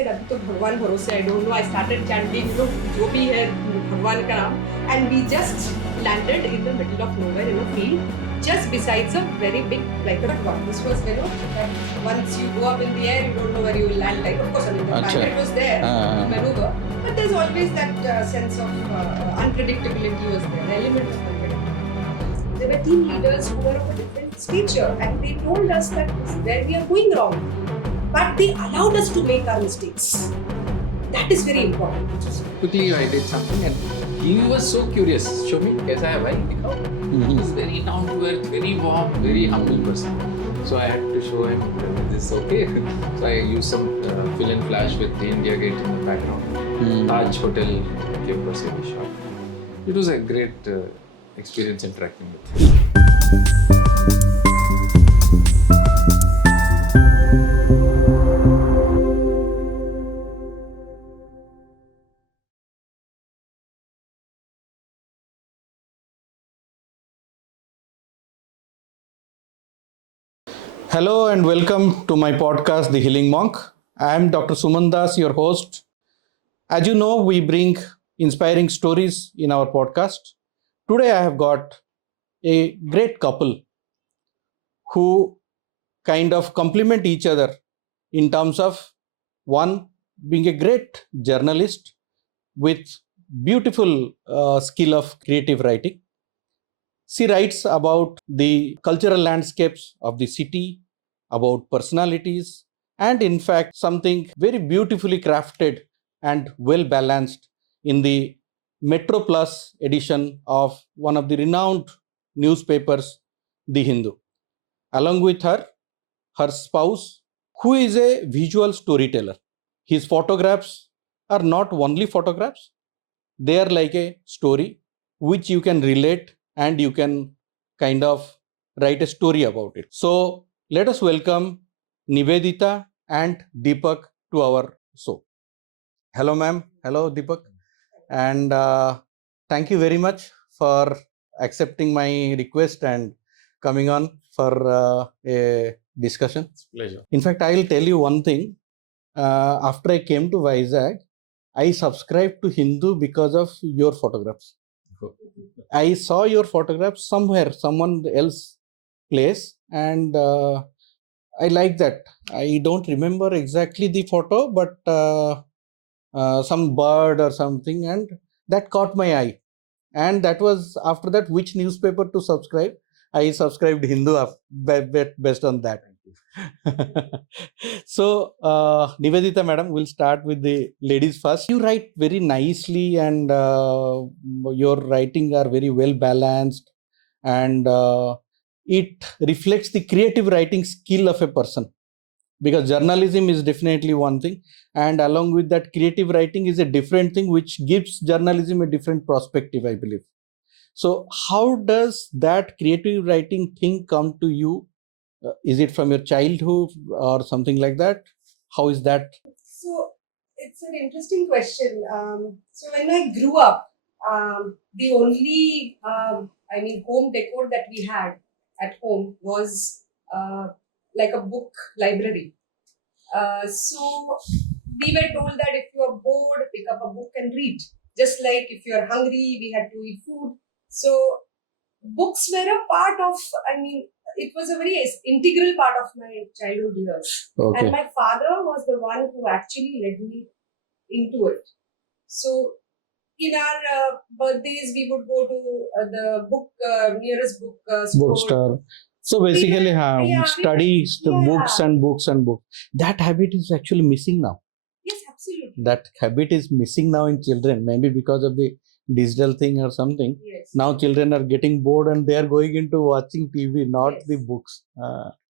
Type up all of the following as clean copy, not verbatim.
said, "Abhi to Bhagwan bharose, I don't know." I started chanting, "Jo bhi hai Bhagwan ka naam," and we just landed in the middle of nowhere in a field, just besides a very big one. This was, that once you go up in the air, you don't know where you will land. Like, of course, I mean, the pilot was there to maneuver, but there's always that sense of unpredictability was there, the element of unpredictability. There were team leaders who were of a different stature, and they told us that this is where we are going wrong. But they allowed us to make our mistakes. That is very important. Quickly, I did something, and he was so curious. Show me, kaisa hai bhai? He was very down to earth, very warm, very humble person. So I had to show him this is okay. So I used some fill and flash with the India Gate in the background. Taj Hotel came for a shot. It was a great experience interacting with him. Hello and welcome to my podcast, The Healing Monk. I am Dr. Suman, your host. As you know, we bring inspiring stories in our podcast. Today I have got a great couple who kind of complement each other in terms of one being a great journalist with beautiful skill of creative writing. She writes about the cultural landscapes of the city, about personalities, and in fact, something very beautifully crafted and well balanced in the Metro Plus edition of one of the renowned newspapers, The Hindu. Along with her, her spouse, who is a visual storyteller. His photographs are not only photographs, they are like a story which you can relate and you can kind of write a story about it. So let us welcome Nivedita and Deepak to our show. Hello, ma'am. Hello, Deepak. And thank you very much for accepting my request and coming on for a discussion. It's a pleasure. In fact, I will tell you one thing. After I came to Vizag, I subscribed to Hindu because of your photographs. I saw your photographs somewhere, someone else place, and I like that. I don't remember exactly the photo, but some bird or something, and that caught my eye. And that was after that, which newspaper to subscribe? I subscribed Hindu based on that. So, Nivedita madam, we'll start with the ladies first. You write very nicely, and your writing are very well balanced, and it reflects the creative writing skill of a person. Because journalism is definitely one thing, and along with that, creative writing is a different thing, which gives journalism a different perspective, I believe. So, how does that creative writing thing come to you? Is it from your childhood or something like that? How is that? So it's an interesting question. So when I grew up, the only, home decor that we had at home was like a book library. So we were told that if you are bored, pick up a book and read. Just like if you are hungry, we had to eat food. So books were a part of, it was a very integral part of my childhood years. Okay. And my father was the one who actually led me into it. So in our birthdays, we would go to the nearest bookstore. Bookstore. So basically, study books Yeah. and books and books. That habit is actually missing now. Yes, absolutely. That habit is missing now in children, maybe because of the digital thing or something. Yes. Now children are getting bored and they are going into watching TV, not Yes. the books.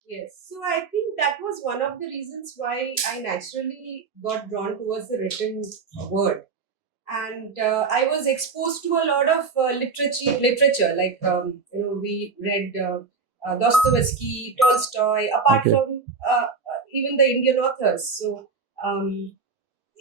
Yes. So I think that was one of the reasons why I naturally got drawn towards the written word. And I was exposed to a lot of literature, like we read Dostoevsky, Tolstoy, apart Okay. from even the Indian authors. So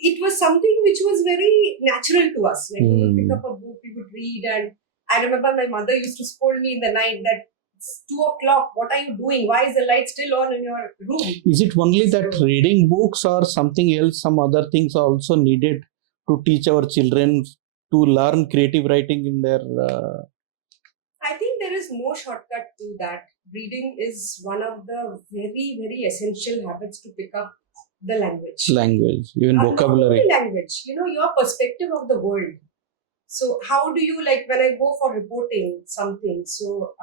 it was something which was very natural to us. Like we would pick up a book, we would read, and I remember my mother used to scold me in the night that It's 2 o'clock. What are you doing? Why is the light still on in your room? Is it only that reading books or something else, some other things are also needed to teach our children to learn creative writing in their... I think there is no shortcut to that. Reading is one of the very, very essential habits to pick up the language. even Not vocabulary. only language, your perspective of the world. So how do you, like when I go for reporting something, so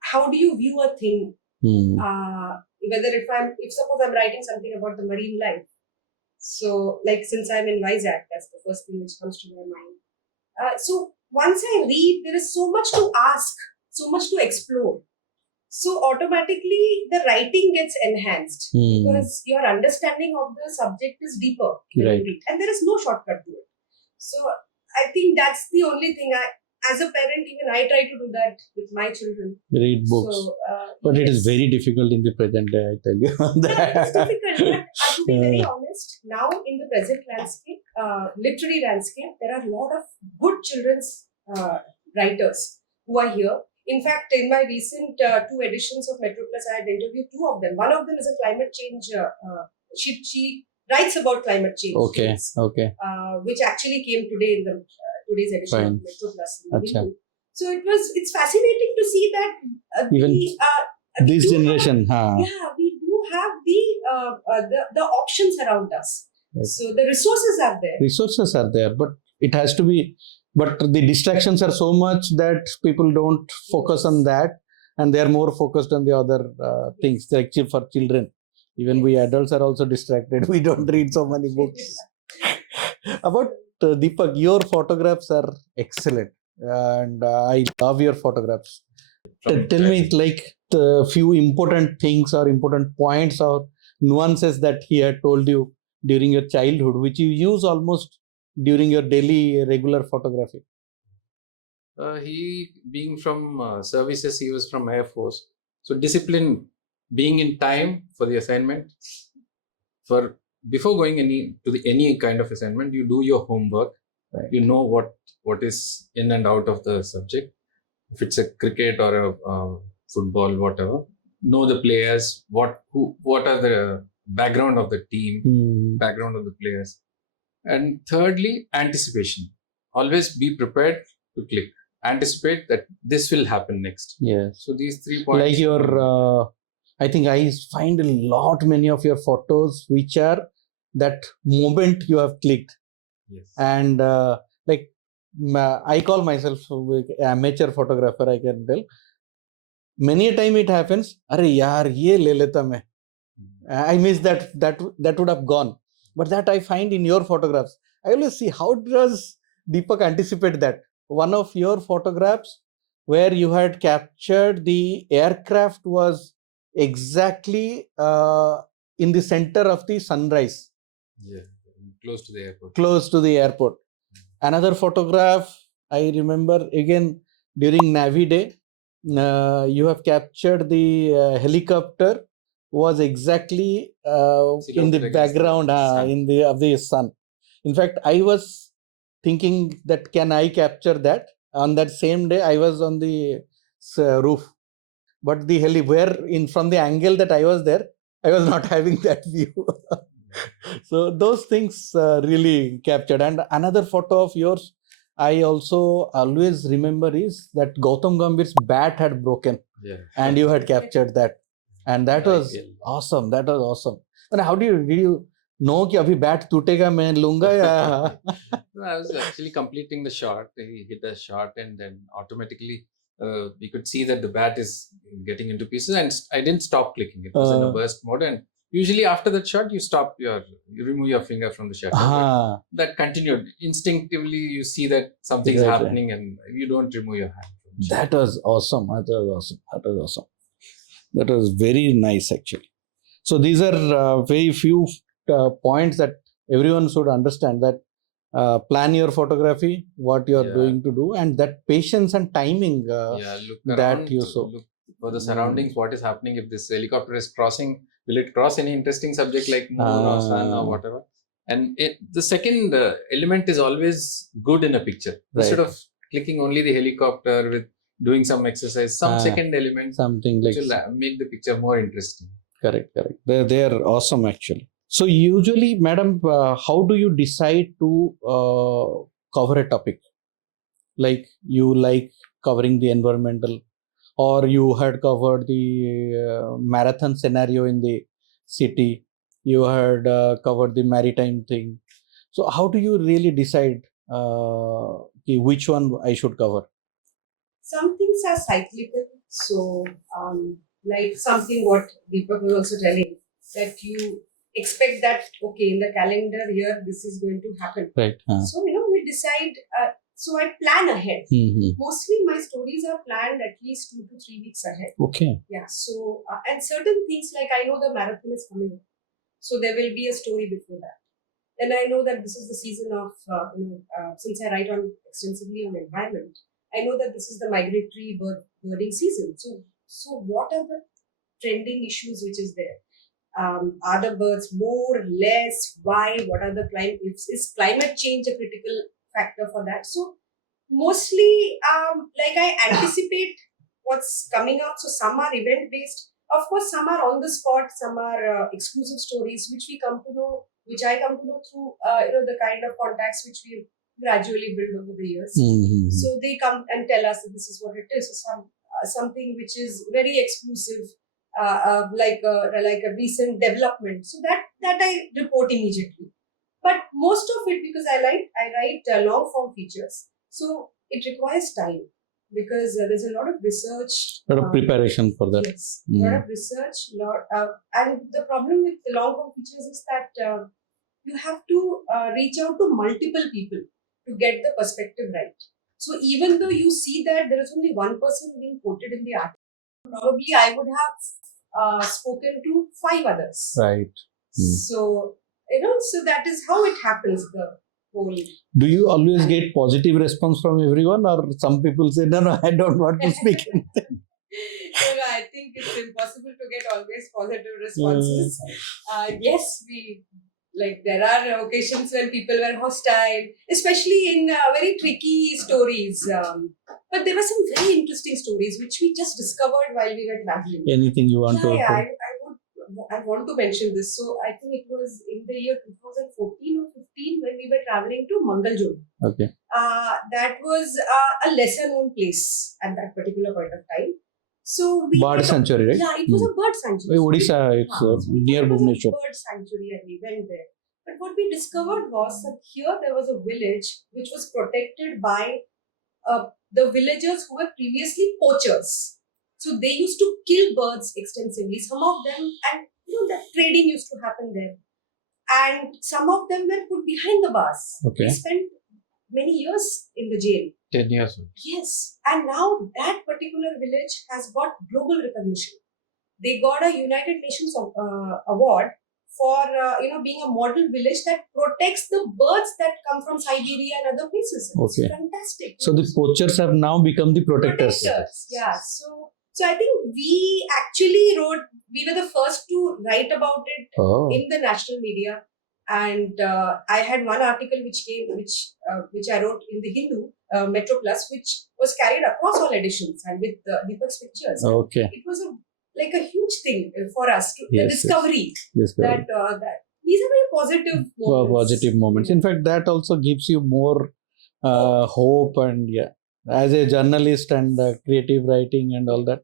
how do you view a thing? Whether if suppose I'm writing something about the marine life, so like since I'm in Vizag, that's the first thing which comes to my mind. So once I read, there is so much to ask, so much to explore. So automatically the writing gets enhanced because your understanding of the subject is deeper when you read, and there is no shortcut to it. So I think that's the only thing as a parent, even I try to do that with my children. Read books. So, but it is very difficult in the present day, I tell you. Yeah, it's difficult. But to be very honest, now in the present landscape, literary landscape, there are a lot of good children's writers who are here. In fact, in my recent 2 editions of Metro Plus, I had interviewed 2 of them. One of them is a climate change. She writes about climate change. Okay. Things, which actually came today in the today's edition of Metro Plus. So it's fascinating to see that even this generation, we do have the options around us. Right. So the resources are there. Resources are there, but it has to be. But the distractions are so much that people don't focus on that, and they are more focused on the other things, like for children. Even we adults are also distracted. We don't read so many books. About Deepak, your photographs are excellent, and I love your photographs. Tell me, like, the few important things or important points or nuances that he had told you during your childhood, which you use almost during your daily regular photography. He, being from services, he was from Air Force. So discipline, being in time for the assignment. Before going any kind of assignment, you do your homework. Right. You know what is in and out of the subject. If it's a cricket or a football, whatever, know the players. What are the background of the team, background of the players. And thirdly, anticipation. Always be prepared to click. Anticipate that this will happen next. Yes. So these 3 points. Like your, I think I find many of your photos which are that moment you have clicked. Yes. And like I call myself amateur photographer, I can tell. Many a time it happens, Arey yaar, ye le leta main. I miss that would have gone. But that I find in your photographs. I always see, how does Deepak anticipate that? One of your photographs where you had captured the aircraft was exactly in the center of the sunrise. Yeah, close to the airport. Close to the airport. Another photograph, I remember again during Navy Day, you have captured the helicopter was exactly in the background of the sun. In fact, I was thinking that can I capture that? On that same day, I was on the roof, but from the angle that I was there, I was not having that view. So those things really captured. And another photo of yours I also always remember is that Gautam Gambhir's bat had broken, and you had captured that. And that was awesome. That was awesome. And how did you know कि अभी bat टूटेगा मैं लूंगा या? No, I was actually completing the shot. He hit a shot, and then automatically we could see that the bat is getting into pieces. And I didn't stop clicking. It was in a burst mode. And usually after that shot, you remove your finger from the shutter. That continued. Instinctively, you see that something's happening, and you don't remove your hand from the shutter. That was awesome. That was very nice, actually. So these are very few points that everyone should understand, that plan your photography, what you are going to do, and that patience and timing look that around, you saw. Look for the surroundings, what is happening. If this helicopter is crossing, will it cross any interesting subject like moon or sun or whatever? And the second element is always good in a picture. Instead of clicking only the helicopter with doing some exercise, some second element, something like which will make the picture more interesting. Correct. They're awesome actually. So usually, madam, how do you decide to cover a topic? Like you like covering the environmental, or you had covered the marathon scenario in the city, you had covered the maritime thing. So how do you really decide which one I should cover? Some things are cyclical. So, like something what Deepak was also telling, that you expect that, okay, in the calendar year, this is going to happen. Right. So, we decide, so I plan ahead. Mostly my stories are planned at least 2 to 3 weeks ahead. Okay. Yeah. So, and certain things like I know the marathon is coming up. So there will be a story before that. Then I know that this is the season of, since I write on extensively on environment, I know that this is the migratory birding season. So what are the trending issues which is there? Are the birds more, less? Why? What are the climate? Is climate change a critical factor for that? So mostly, like I anticipate what's coming up. So some are event based. Of course, some are on the spot. Some are exclusive stories which we come to know, which I come to know through the kind of contacts which we gradually build over the years. So they come and tell us that this is what it is. So something which is very exclusive, like a recent development. So that I report immediately. But most of it, because I write long form features, so it requires time, because there's a lot of research, a lot of preparation for that. Yes, a lot of research, and the problem with the long form features is that you have to reach out to multiple people to get the perspective right. So even though you see that there is only one person being quoted in the article, probably I would have spoken to 5 others. Right. So, so that is how it happens, the whole. Do you always get positive response from everyone, or some people say, no, I don't want to speak? No, I think it's impossible to get always positive responses. Yes, there are occasions when people were hostile, especially in very tricky stories. But there were some very interesting stories which we just discovered while we were traveling. Anything you want to? Yeah, I want to mention this. So I think it was in the year 2014 or 15 when we were traveling to Mangaljori. Okay. That was a lesser known place at that particular point of time. So bird sanctuary, right? Yeah, it was a bird sanctuary. Odisha, it's near Bhubaneswar. Bird sanctuary, and we went there. But what we discovered was that here there was a village which was protected by the villagers who were previously poachers. So they used to kill birds extensively. Some of them, and that trading used to happen there. And some of them were put behind the bars. Okay. They spent many years in the jail. 10 years. Yes. And now that particular village has got global recognition. They got a United Nations award for being a model village that protects the birds that come from Siberia and other places. It's fantastic. So the poachers have now become the protectors. Yeah. So I think we were the first to write about it in the national media. And I had one article which I wrote in the Hindu, Metro Plus, which was carried across all editions and with Deepak's pictures. Okay. It was a huge thing for us, the discovery. That these are very positive moments. Positive moments. In fact, that also gives you more hope, and as a journalist and creative writing and all that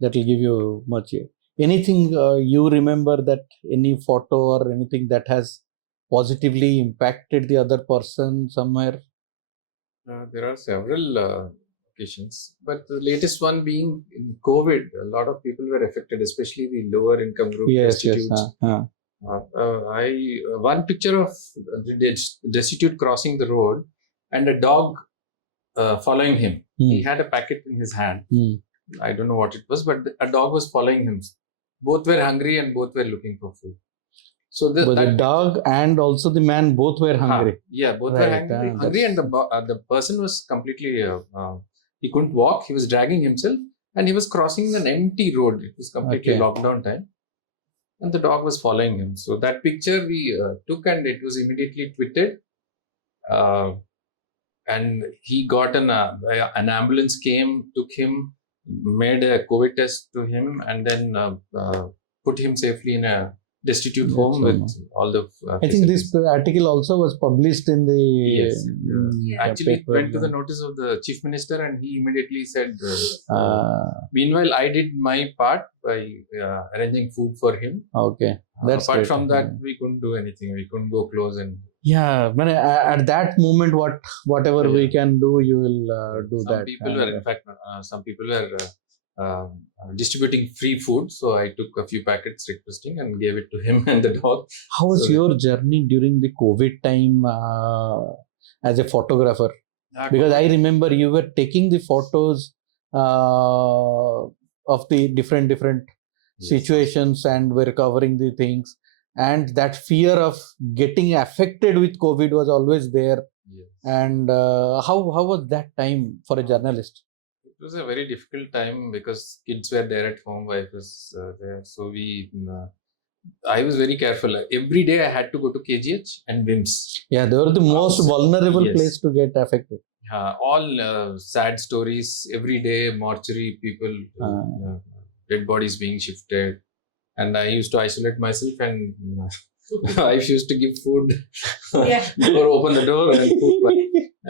will give you much. Anything you remember, that any photo or anything that has positively impacted the other person somewhere? There are several occasions, but the latest one being in COVID, a lot of people were affected, especially the lower income group. Destitutes. One picture of the destitute crossing the road and a dog following him. He had a packet in his hand. I don't know what it was, but a dog was following him. Both were hungry and both were looking for food. So the dog and also the man both were hungry. Both were hungry, and the person was completely he couldn't walk. He was dragging himself, and he was crossing an empty road. It was completely lockdown time, and the dog was following him. So that picture we took, and it was immediately tweeted. and he got an ambulance came, took him, made a COVID test to him, and then put him safely in a destitute home with all the I think this article also was published in the actually paper. went to the notice of the chief minister, and he immediately said meanwhile I did my part by arranging food for him. Okay, that's apart great. From that, we couldn't do anything. We couldn't go close. And but at that moment, whatever we can do, you will do some that. People were, in fact, some people were distributing free food, so I took a few packets requesting and gave it to him and the dog. How was your journey during the COVID time as a photographer? Because I remember you were taking the photos of the different situations and were covering the things, and that fear of getting affected with COVID was always there. And how was that time for a journalist? It was a very difficult time because kids were there at home, wife was there, so I was very careful. Every day I had to go to KGH and WIMS. Yeah, they were the most vulnerable place to get affected. All sad stories every day, mortuary people, dead bodies being shifted, and I used to isolate myself, and wife used to give food or open the door and food.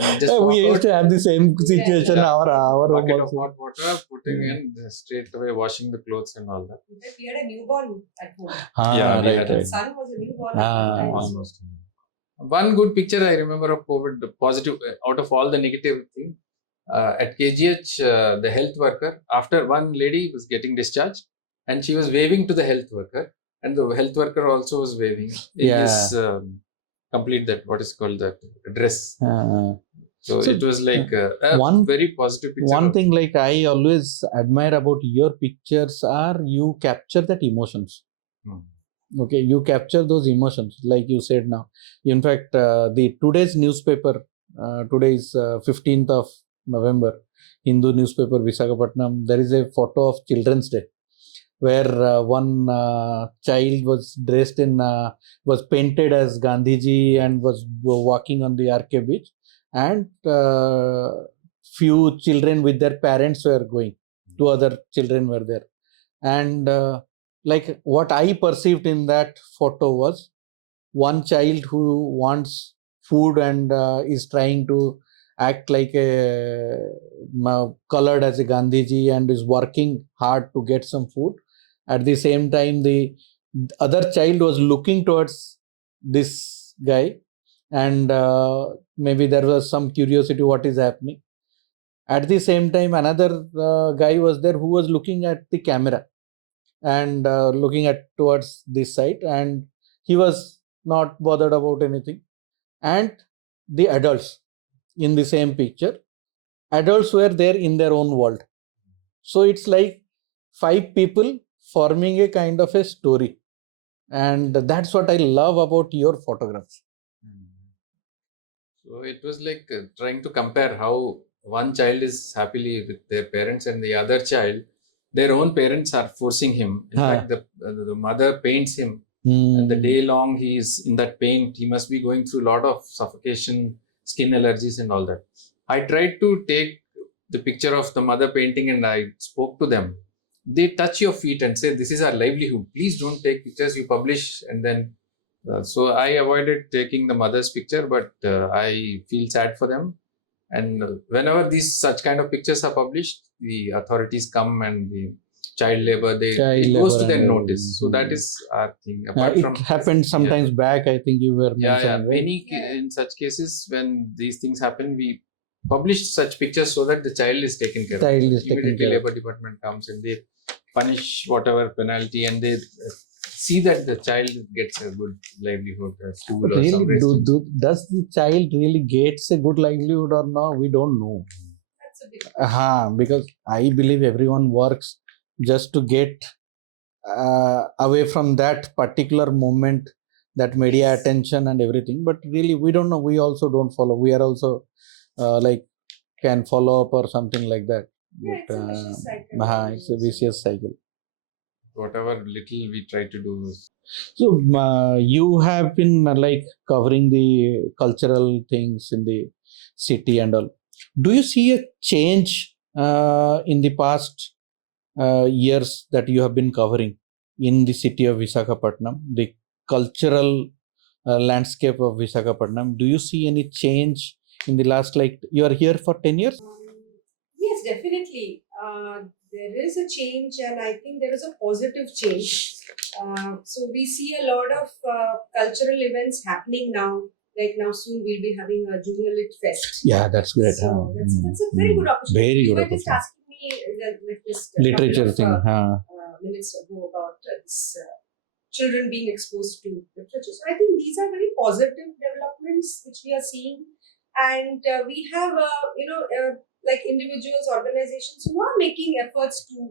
We used to have the same situation. Our bucket of hot water, putting in straight away, washing the clothes and all that. We had a newborn at home. Right. Son was a newborn. Almost. One good picture I remember of COVID, the positive out of all the negative thing. At KGH, the health worker, after one lady was getting discharged, and she was waving to the health worker, and the health worker also was waving in this complete that what is called that dress. So it was like one very positive picture. One thing like I always admire about your pictures are you capture that emotions. Okay, you capture those emotions like you said now. In fact, the today's newspaper, today is 15th of November, Hindu newspaper Visakhapatnam, there is a photo of Children's Day where one child was dressed in, was painted as Gandhiji and was walking on the RK beach, and few children with their parents were going, two other children were there. And like what I perceived in that photo was one child who wants food and is trying to act like a colored as a Gandhiji and is working hard to get some food. At the same time, the other child was looking towards this guy, and maybe there was some curiosity what is happening. At the same time, another guy was there who was looking at the camera and looking at towards this side, and he was not bothered about anything. And the adults in the same picture, adults were there in their own world. So it's like 5 people forming a kind of a story, and that's what I love about your photographs. So it was like trying to compare how one child is happily with their parents and the other child, their own parents are forcing him. In fact, the mother paints him, and the day long he is in that paint. He must be going through a lot of suffocation, skin allergies and all that. I tried to take the picture of the mother painting, and I spoke to them. They touch your feet and say, this is our livelihood. Please don't take pictures you publish. And then, so I avoided taking the mother's picture, but I feel sad for them. And whenever these such kind of pictures are published, the authorities come and the child labor, it goes to their notice. So that is our thing. Apart it happened sometimes back, I think you were mentioning. Many in such cases, when these things happen, we publish such pictures so that the child is taken care of. Immediately Labor Department comes and they punish whatever penalty, and they see that the child gets a good livelihood, school or really, some does the child really gets a good livelihood or no? We don't know. That's a big because I believe everyone works just to get away from that particular moment, that media attention and everything. But really, we don't know. We also don't follow. We are also like can follow up or something like that. It's a vicious cycle. It's a vicious cycle. Whatever little we try to do. So you have been like covering the cultural things in the city and all. Do you see a change in the past years that you have been covering in the city of Visakhapatnam, the cultural landscape of Visakhapatnam? Do you see any change in the last, like, you are here for 10 years? Yes, definitely. There is a change, and I think there is a positive change. So we see a lot of cultural events happening now. Like now, soon we'll be having a Junior Lit Fest. Yeah, that's great. So that's a very good opportunity. Very You good were just opportunity. asking me like this Literature thing. minutes ago about this children being exposed to literature. So I think these are very positive developments which we are seeing, and we have like individuals, organizations who are making efforts to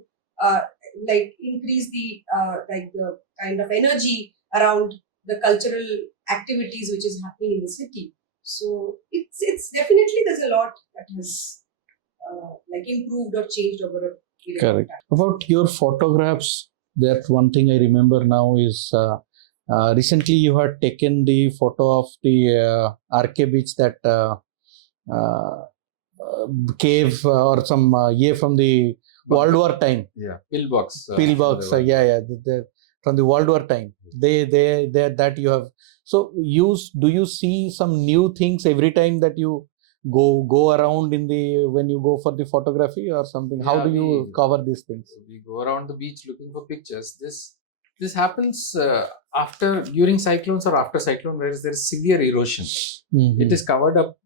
like increase the like the kind of energy around the cultural activities which is happening in the city. So it's definitely there's a lot that has like improved or changed over a period of Correct. time. About your photographs, that one thing I remember now is recently you had taken the photo of the RK beach, that uh, cave or some from the World War time. Yeah, pillbox. Pillbox, from the World War time. They that you have. So do you see some new things every time that you go around in the when you go for the photography or something? How do you cover these things? We go around the beach looking for pictures. This happens during cyclones or after cyclone, where there is severe erosion. Mm-hmm. It is covered up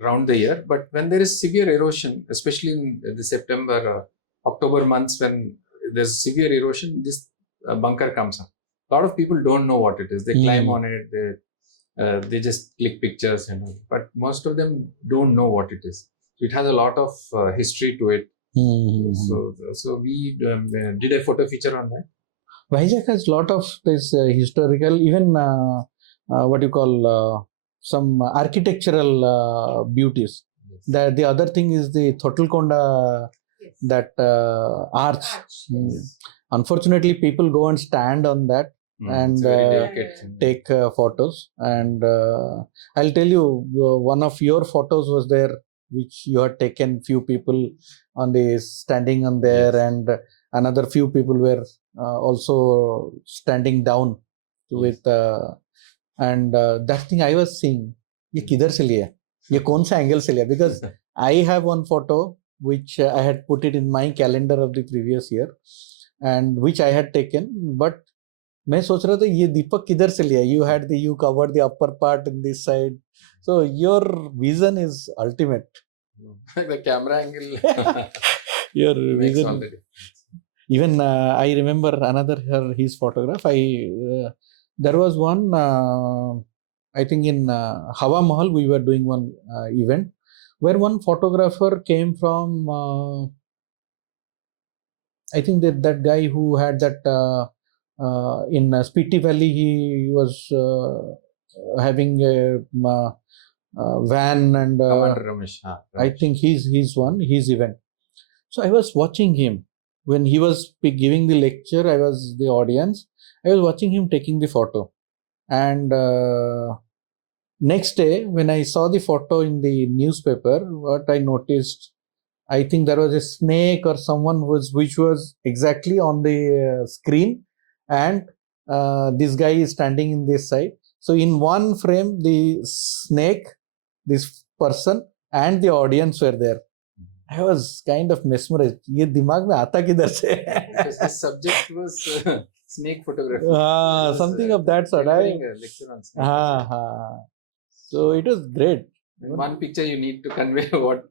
around the year, but when there is severe erosion, especially in the September, October months, when there's severe erosion, this bunker comes up. A lot of people don't know what it is. They climb on it. They just click pictures and all. But most of them don't know what it is. It has a lot of history to it. Mm-hmm. So we did a photo feature on that. Vizag has a lot of this historical, even what you call some architectural beauties. Yes. The other thing is the Thotalkonda, Yes. that arch. Yes. Unfortunately, people go and stand on that and it's very delicate. take photos. And I'll tell you, one of your photos was there, which you had taken few people on the standing on there, Yes. and another few people were also standing down with and that thing I was seeing, ये किधर से लिया, ये कौन सा angle से लिया? Because I have one photo which I had put it in my calendar of the previous year, and which I had taken, but मैं सोच रहा था ये दीपक किधर से लिया? You covered the upper part in this side, so your vision is ultimate. The camera angle. Your makes all vision. the difference. Even I remember his photograph. There was one I think in Hawa Mahal we were doing one event where one photographer came from I think that guy who had that in Spiti Valley, he was having a van, and Ramesh. I think he's event. So I was watching him when he was giving the lecture. I was the audience. I was watching him taking the photo, and next day when I saw the photo in the newspaper, what I noticed, I think there was a snake or someone which was exactly on the screen, and this guy is standing in this side. So in one frame, the snake, this person, and the audience were there. I was kind of mesmerized. ये दिमाग में आता किधर से? Because the subject was snake photography. Something of that sort. Delivering a lecture on snake. So it was great. In one picture, you need to convey what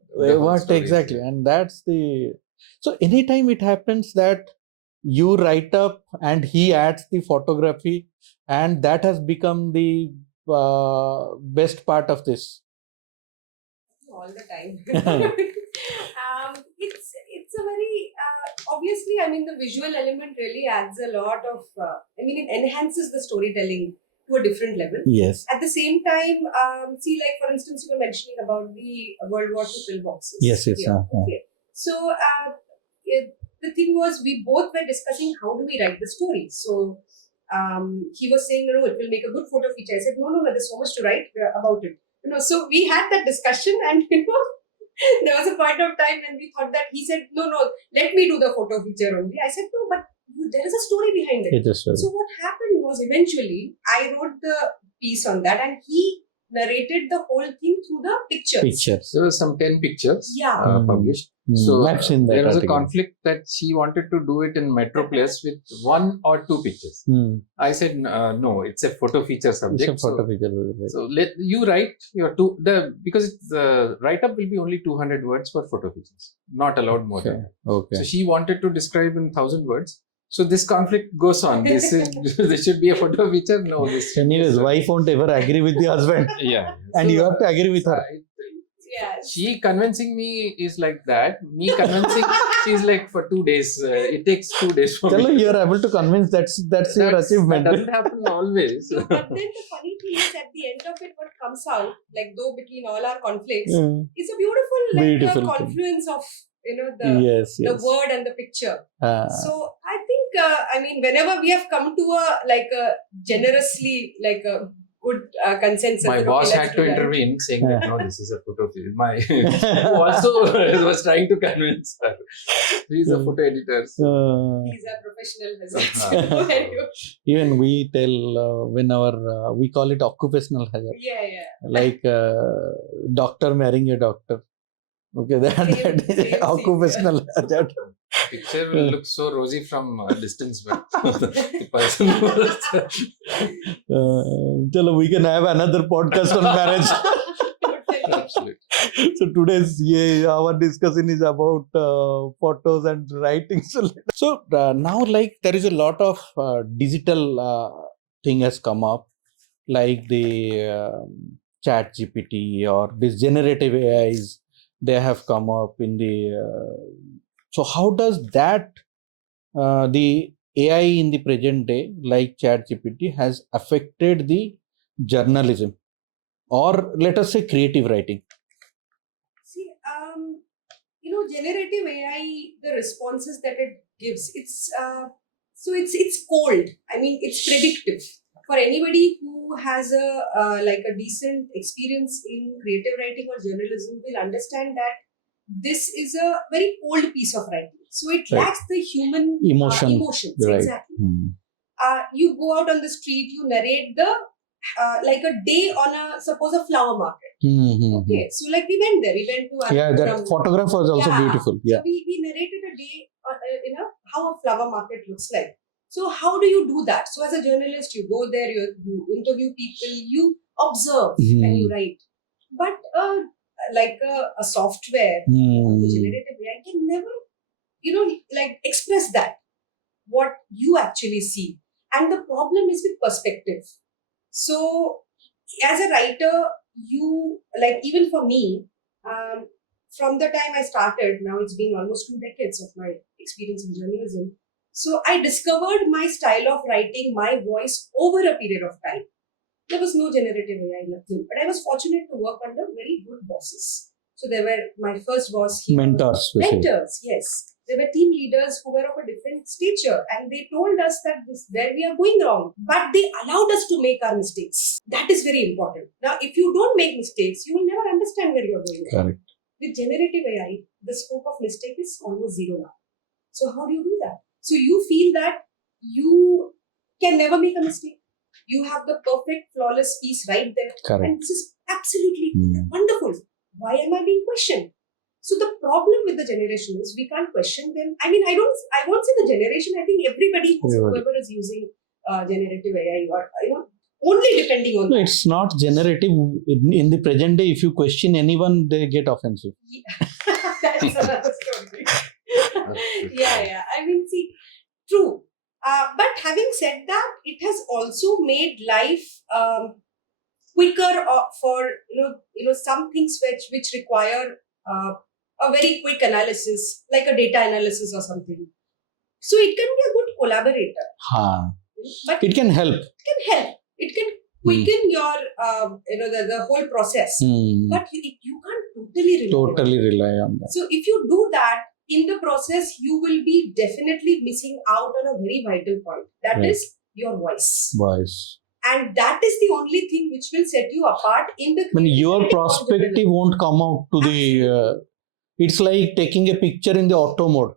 exactly, and that's the. So anytime it happens that you write up and he adds the photography, and that has become the best part of this. All the time. It's a very obviously. I mean, the visual element really adds a lot of. It enhances the storytelling to a different level. Yes. At the same time, see, like for instance, you were mentioning about the World War II pillboxes. Yes. Okay. So the thing was, we both were discussing how do we write the story. So he was saying, no, it will make a good photo feature. I said, no, there's so much to write about it. So we had that discussion, and there was a point of time when we thought that he said, no, let me do the photo feature only. I said, no, but there is a story behind it. So what happened was eventually I wrote the piece on that, and he narrated the whole thing through the pictures. There were some 10 pictures published. So there was a conflict that she wanted to do it in Metropolis with 1 or 2 pictures. I said, no, it's a photo feature subject. It's a photo feature. So let you write your because the write-up will be only 200 words for photo features, not allowed more than that. So she wanted to describe in 1,000 words. So this conflict goes on. This should be a photo feature. No, this. Anyways, wife won't ever agree with the husband. And you have to agree with her. She convincing me is like that. Me convincing, she's like for 2 days. It takes 2 days for me. You are able to convince. That's your achievement. That doesn't happen always. But then the funny thing is, at the end of it, what comes out, like though between all our conflicts, is a beautiful confluence of the word and the picture. So I think whenever we have come to a generously a good consensus. My boss had to intervene, saying that no, this is a photo film. Who also was trying to convince her. He's a photo editor. He's a professional hazard. Even we tell whenever we call it occupational hazard. Like doctor marrying a doctor. Okay, that is occupational hazard. Picture will look so rosy from a distance, but the person Chalo, we can have another podcast on marriage. Absolutely. So today's our discussion is about photos and writing. So now, like, there is a lot of digital thing has come up, like the chat GPT or this generative AIs. They have come up in the so how does that the AI in the present day, like ChatGPT, has affected the journalism, or let us say creative writing? See, generative AI, the responses that it gives, it's cold. I mean, it's predictive. For anybody who has a decent experience in creative writing or journalism will understand that this is a very cold piece of writing. So it lacks the human emotions. Exactly. You go out on the street, you narrate like a day on suppose a flower market. Okay, so like we went there. We went to that photograph was also beautiful. So we narrated a day, how a flower market looks like. So how do you do that? So as a journalist, you go there, you interview people, you observe and you write. But like a software, the generative AI can never, express that, what you actually see. And the problem is with perspective. So as a writer, even for me, from the time I started, now it's been almost 2 decades of my experience in journalism. So I discovered my style of writing, my voice over a period of time. There was no generative AI, nothing. But I was fortunate to work under very good bosses. So there were my first boss. Mentors, yes. There were team leaders who were of a different stature, and they told us that where we are going wrong. But they allowed us to make our mistakes. That is very important. Now, if you don't make mistakes, you will never understand where you are going wrong. Correct. With generative AI, the scope of mistake is almost zero now. So how do you do that? So you feel that you can never make a mistake. You have the perfect, flawless piece right there. Correct. And this is absolutely wonderful. Why am I being questioned? So the problem with the generation is we can't question them. I mean, I won't say the generation. I think everybody whoever is using generative AI or only depending on. No, it's not generative. In the present day, if you question anyone, they get offensive. Yeah. That's another story. Yeah. I mean, see, true. But having said that, it has also made life quicker for some things which require a very quick analysis, like a data analysis or something. So it can be a good collaborator. But it can help. It can quicken your the whole process. But you can't totally rely on that. So if you do that, in the process, you will be definitely missing out on a very vital point. That is your voice. And that is the only thing which will set you apart in the I mean, your creativity of the perspective film. won't come out to the. It's like taking a picture in the auto mode.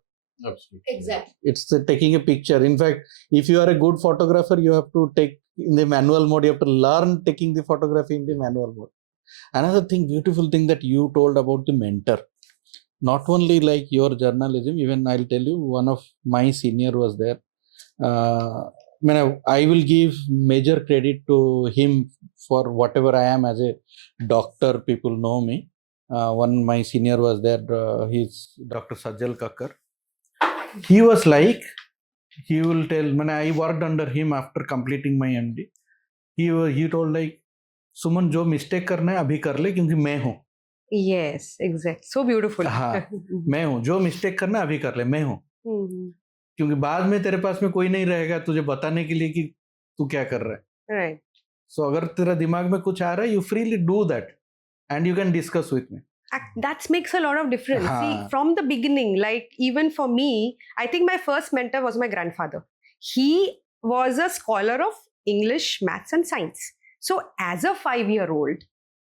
Absolutely. Exactly. It's taking a picture. In fact, if you are a good photographer, you have to take in the manual mode. You have to learn taking the photography in the manual mode. Another thing, beautiful thing that you told about the mentor. Not only like your journalism, even I'll tell you, one of my senior was there. I will give major credit to him for whatever I am as a doctor. People know me. One my senior was there. He's Dr. Sajjal Kakkar. He was like, he will tell. When I worked under him after completing my MD, he told like, सुमन जो mistake करना है अभी कर ले क्योंकि मैं हूँ. Yes, exactly. So beautiful. हाँ, मैं हूँ. जो मिस्टेक करना है अभी कर ले, मैं हूँ. क्योंकि बाद में तेरे पास में कोई नहीं रहेगा तुझे बताने के लिए कि तू क्या कर रहा है. Right. So अगर तेरा दिमाग में कुछ आ रहा है, you freely do that and you can discuss with me. That makes a lot of difference. Haan. See, from the beginning, like even for me, I think my first mentor was my grandfather. He was a scholar of English, maths and science. So as a 5-year-old,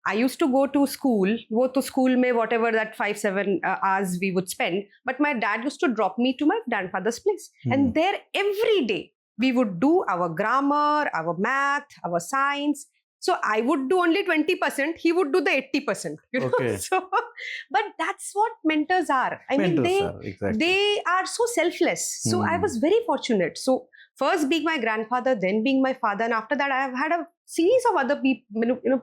I used to go to school, mein whatever that 5-7 hours we would spend. But my dad used to drop me to my grandfather's place. And there every day we would do our grammar, our math, our science. So I would do only 20%, he would do the 80%. You know? Okay. So, but that's what mentors are. I mean, they are so selfless. So I was very fortunate. So first being my grandfather, then being my father, and after that I have had a series of other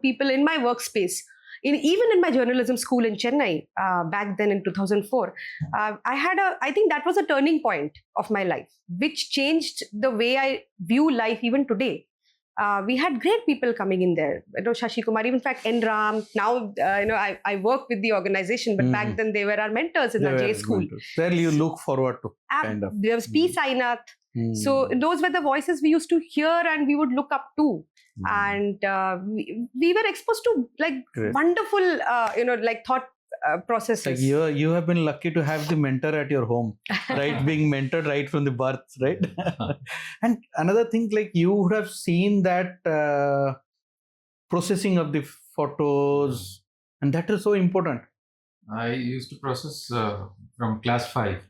people in my workspace. Even in my journalism school in Chennai, back then in 2004, I think that was a turning point of my life, which changed the way I view life even today. We had great people coming in there. Shashi Kumar, even in fact, Enram. Now, I work with the organization, but back then they were our mentors in our J school. There you look forward to, kind of. There was P. Sainath. So those were the voices we used to hear and we would look up to. And we were exposed to like wonderful, thought processes. Like you have been lucky to have the mentor at your home, right? Being mentored right from the birth, right? And another thing, like you would have seen that processing of the photos, and that is so important. I used to process from class 5.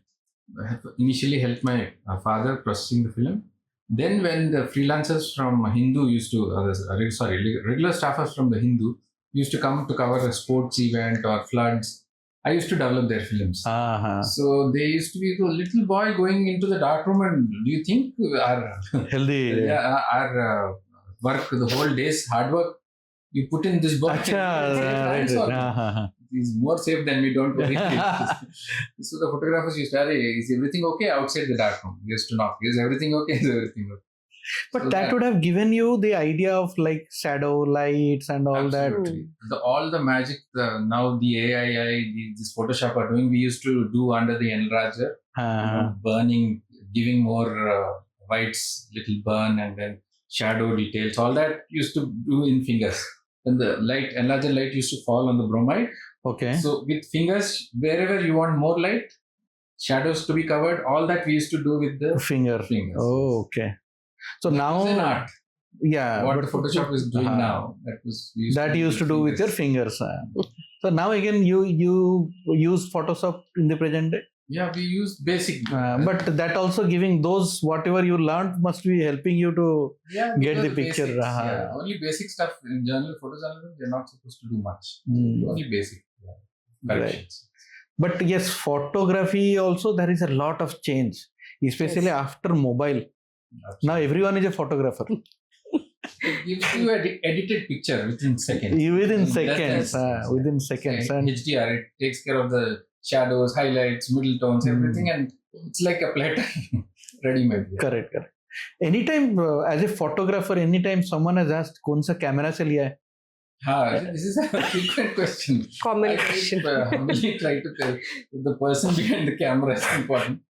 I have initially helped my father processing the film. Then when the freelancers from Hindu used to, regular staffers from the Hindu used to come to cover a sports event or floods, I used to develop their films. So they used to be the little boy going into the darkroom and do you think our healthy, our work, the whole day's hard work, you put in this book. He's more safe than me, don't worry. So the photographers used to say, is everything okay outside the darkroom? He used to knock. Is everything okay? Is everything okay? But so that would have given you the idea of like shadow, lights and all absolutely. That. All the magic, now the AI, this Photoshop are doing, we used to do under the enlarger, burning, giving more whites, little burn and then shadow details. All that used to do in fingers. Then the light, enlarger light used to fall on the bromide. Okay. So with fingers, wherever you want more light, shadows to be covered, all that we used to do with the fingers. Oh, okay. So now, an art. Yeah, what Photoshop is doing now, that used to do with your fingers. So now again, you use Photoshop in the present day. Yeah, we use basic. But that also giving those whatever you learned must be helping you to get the picture. Basics, only basic stuff in photojournalism, they're not supposed to do much. Only basic corrections. Right. But yes, photography also there is a lot of change, especially after mobile. Absolutely. Now everyone is a photographer. It gives you an edited picture within seconds. Within seconds. And HDR, it takes care of the shadows, highlights, middle tones, everything, and it's like a platter ready-made. Correct. Anytime as a photographer, anytime someone has asked, "Kaun sa camera se liya hai?" This is a frequent question. Common question. I humbly try to tell the person behind the camera is important.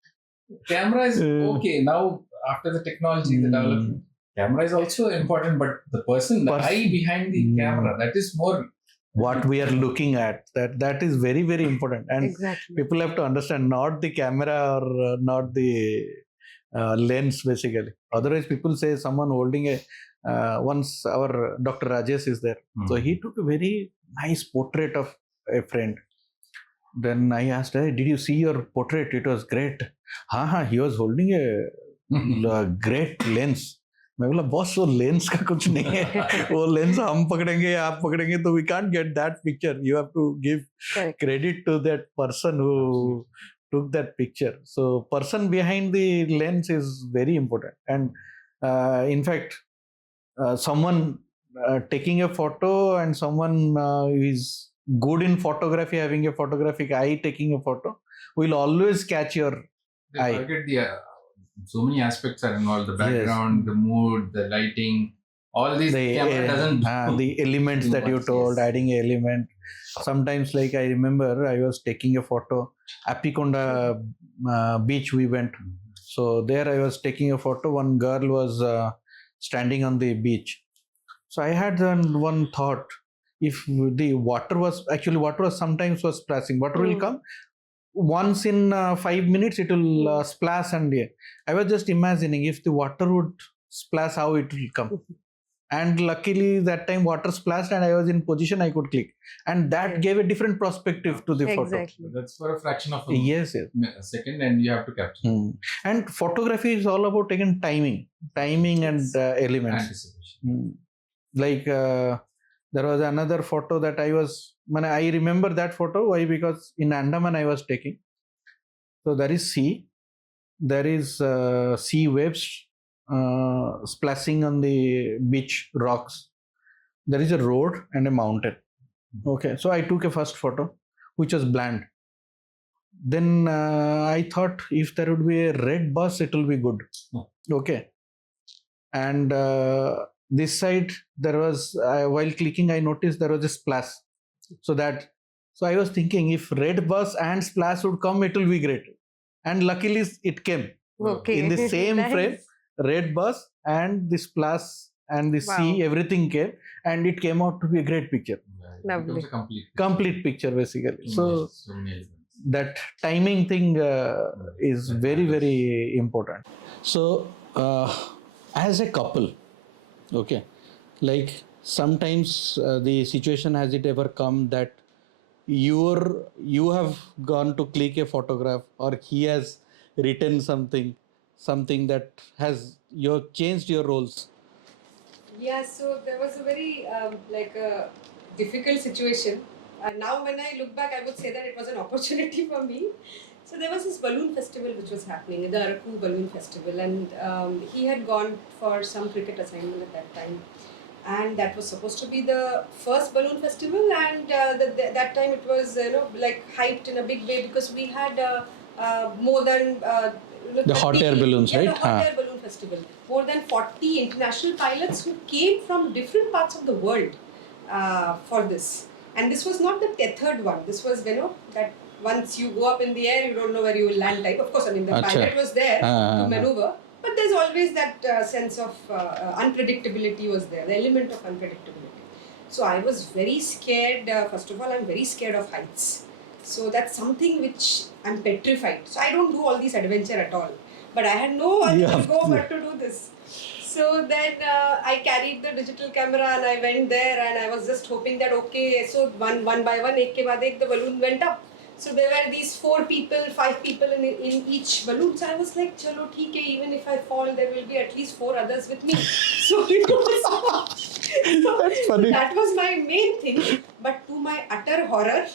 Camera is okay now. After the technology, the development, camera is also important, but the person, the eye behind the camera, that is more what we are looking at. That is very, very important. And people have to understand not the camera or not the lens, basically. Otherwise, people say someone holding a once our Dr. Rajesh is there. So he took a very nice portrait of a friend. Then I asked, hey, did you see your portrait? It was great. He was holding a great lens. मैं बोला boss वो lens का कुछ नहीं है वो lens हम पकड़ेंगे आप पकड़ेंगे तो we can't get that picture. You have to give credit to that person who took that picture. So person behind the lens is very important. And in fact, someone taking a photo and someone who is good in photography, having a photographic eye, taking a photo, will always catch your eye. Forget so many aspects are involved: the background, the mood, the lighting. All these camera doesn't do. The elements that you told, adding an element. Sometimes, like I remember, I was taking a photo. Apikonda beach we went. So there I was taking a photo. One girl was standing on the beach. So I had one thought: if the water was sometimes was splashing, water will come once in 5 minutes, it will splash, and I was just imagining if the water would splash, how it will come. And luckily that time water splashed and I was in position I could click, and that gave a different perspective to the photo. That's for a fraction of a second, and you have to capture. And photography is all about again timing and elements. Like there was another photo that I remember that photo. Why? Because in Andaman I was taking. So there is sea. There is sea waves splashing on the beach rocks. There is a road and a mountain. Okay. So I took a first photo, which was bland. Then I thought if there would be a red bus, it will be good. Okay. And this side there was while clicking I noticed there was a splash, so I was thinking if red bus and splash would come, it will be great, and luckily it came in the same frame. Red bus and the splash and the sea, everything came, and it came out to be a great picture. Lovely. Complete picture basically. So that timing thing is very, very important. So as a couple, okay, like sometimes the situation, has it ever come that you have gone to click a photograph, or he has written something that has changed your roles? Yeah, so there was a very difficult situation. Now when I look back, I would say that it was an opportunity for me. So there was this balloon festival which was happening, the Araku Balloon Festival, and he had gone for some cricket assignment at that time. And that was supposed to be the first balloon festival, and that time it was hyped in a big way because we had more than the hot air balloons, right? The hot air balloon festival. More than 40 international pilots who came from different parts of the world for this. And this was not the tethered one. This was, that once you go up in the air, you don't know where you will land type. Of course, the pilot was there to maneuver. But there's always that sense of unpredictability was there, the element of unpredictability. So I was very scared. First of all, I'm very scared of heights. So that's something which I'm petrified. So I don't do all this adventure at all. But I had no one to go but to do this. So then I carried the digital camera and I went there, and I was just hoping that so one by one, ek ke baad ek, the balloon went up. So there were these 4 people, 5 people in each balloon. So I was like, chalo, theek hai, even if I fall, there will be at least 4 others with me. So it was that's funny. That was my main thing. But to my utter horror,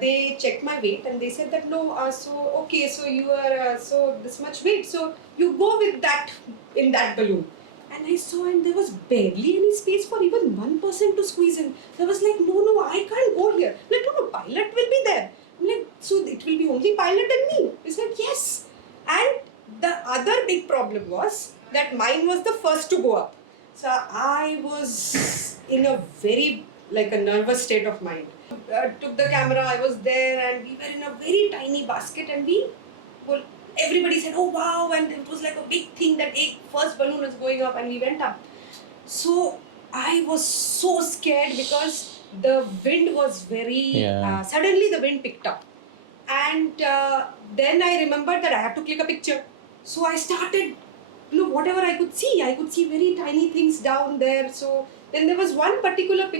they checked my weight and they said that no, so you are so this much weight, so you go with that in that balloon. And I saw, and there was barely any space for even one person to squeeze in. I was like, no, I can't go here. I'm like, no, pilot will be there. I'm like, so it will be only pilot and me. He's like, yes. And the other big problem was that mine was the first to go up. So I was in a very a nervous state of mind. Took the camera, I was there, and we were in a very tiny basket, and everybody said, oh wow, and it was like a big thing that first balloon was going up, and we went up. So I was so scared because the wind was very, suddenly the wind picked up. And then I remembered that I have to click a picture. So I started whatever I could see very tiny things down there. So then there was one particular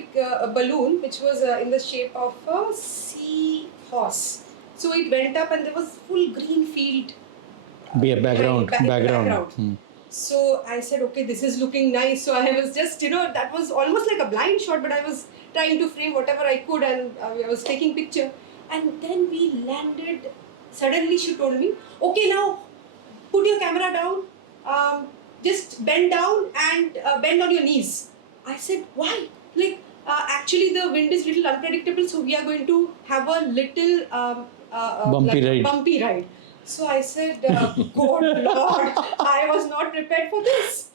balloon which was in the shape of a sea horse. So it went up and there was full green field. Be a background. Background. Hmm. So I said, okay, this is looking nice. So I was just, that was almost like a blind shot, but I was trying to frame whatever I could, and I was taking picture. And then we landed. Suddenly she told me, okay, now put your camera down, just bend down and bend on your knees. I said, why? Actually the wind is little unpredictable, so we are going to have a little bumpy ride. So I said, God Lord, I was not prepared for this,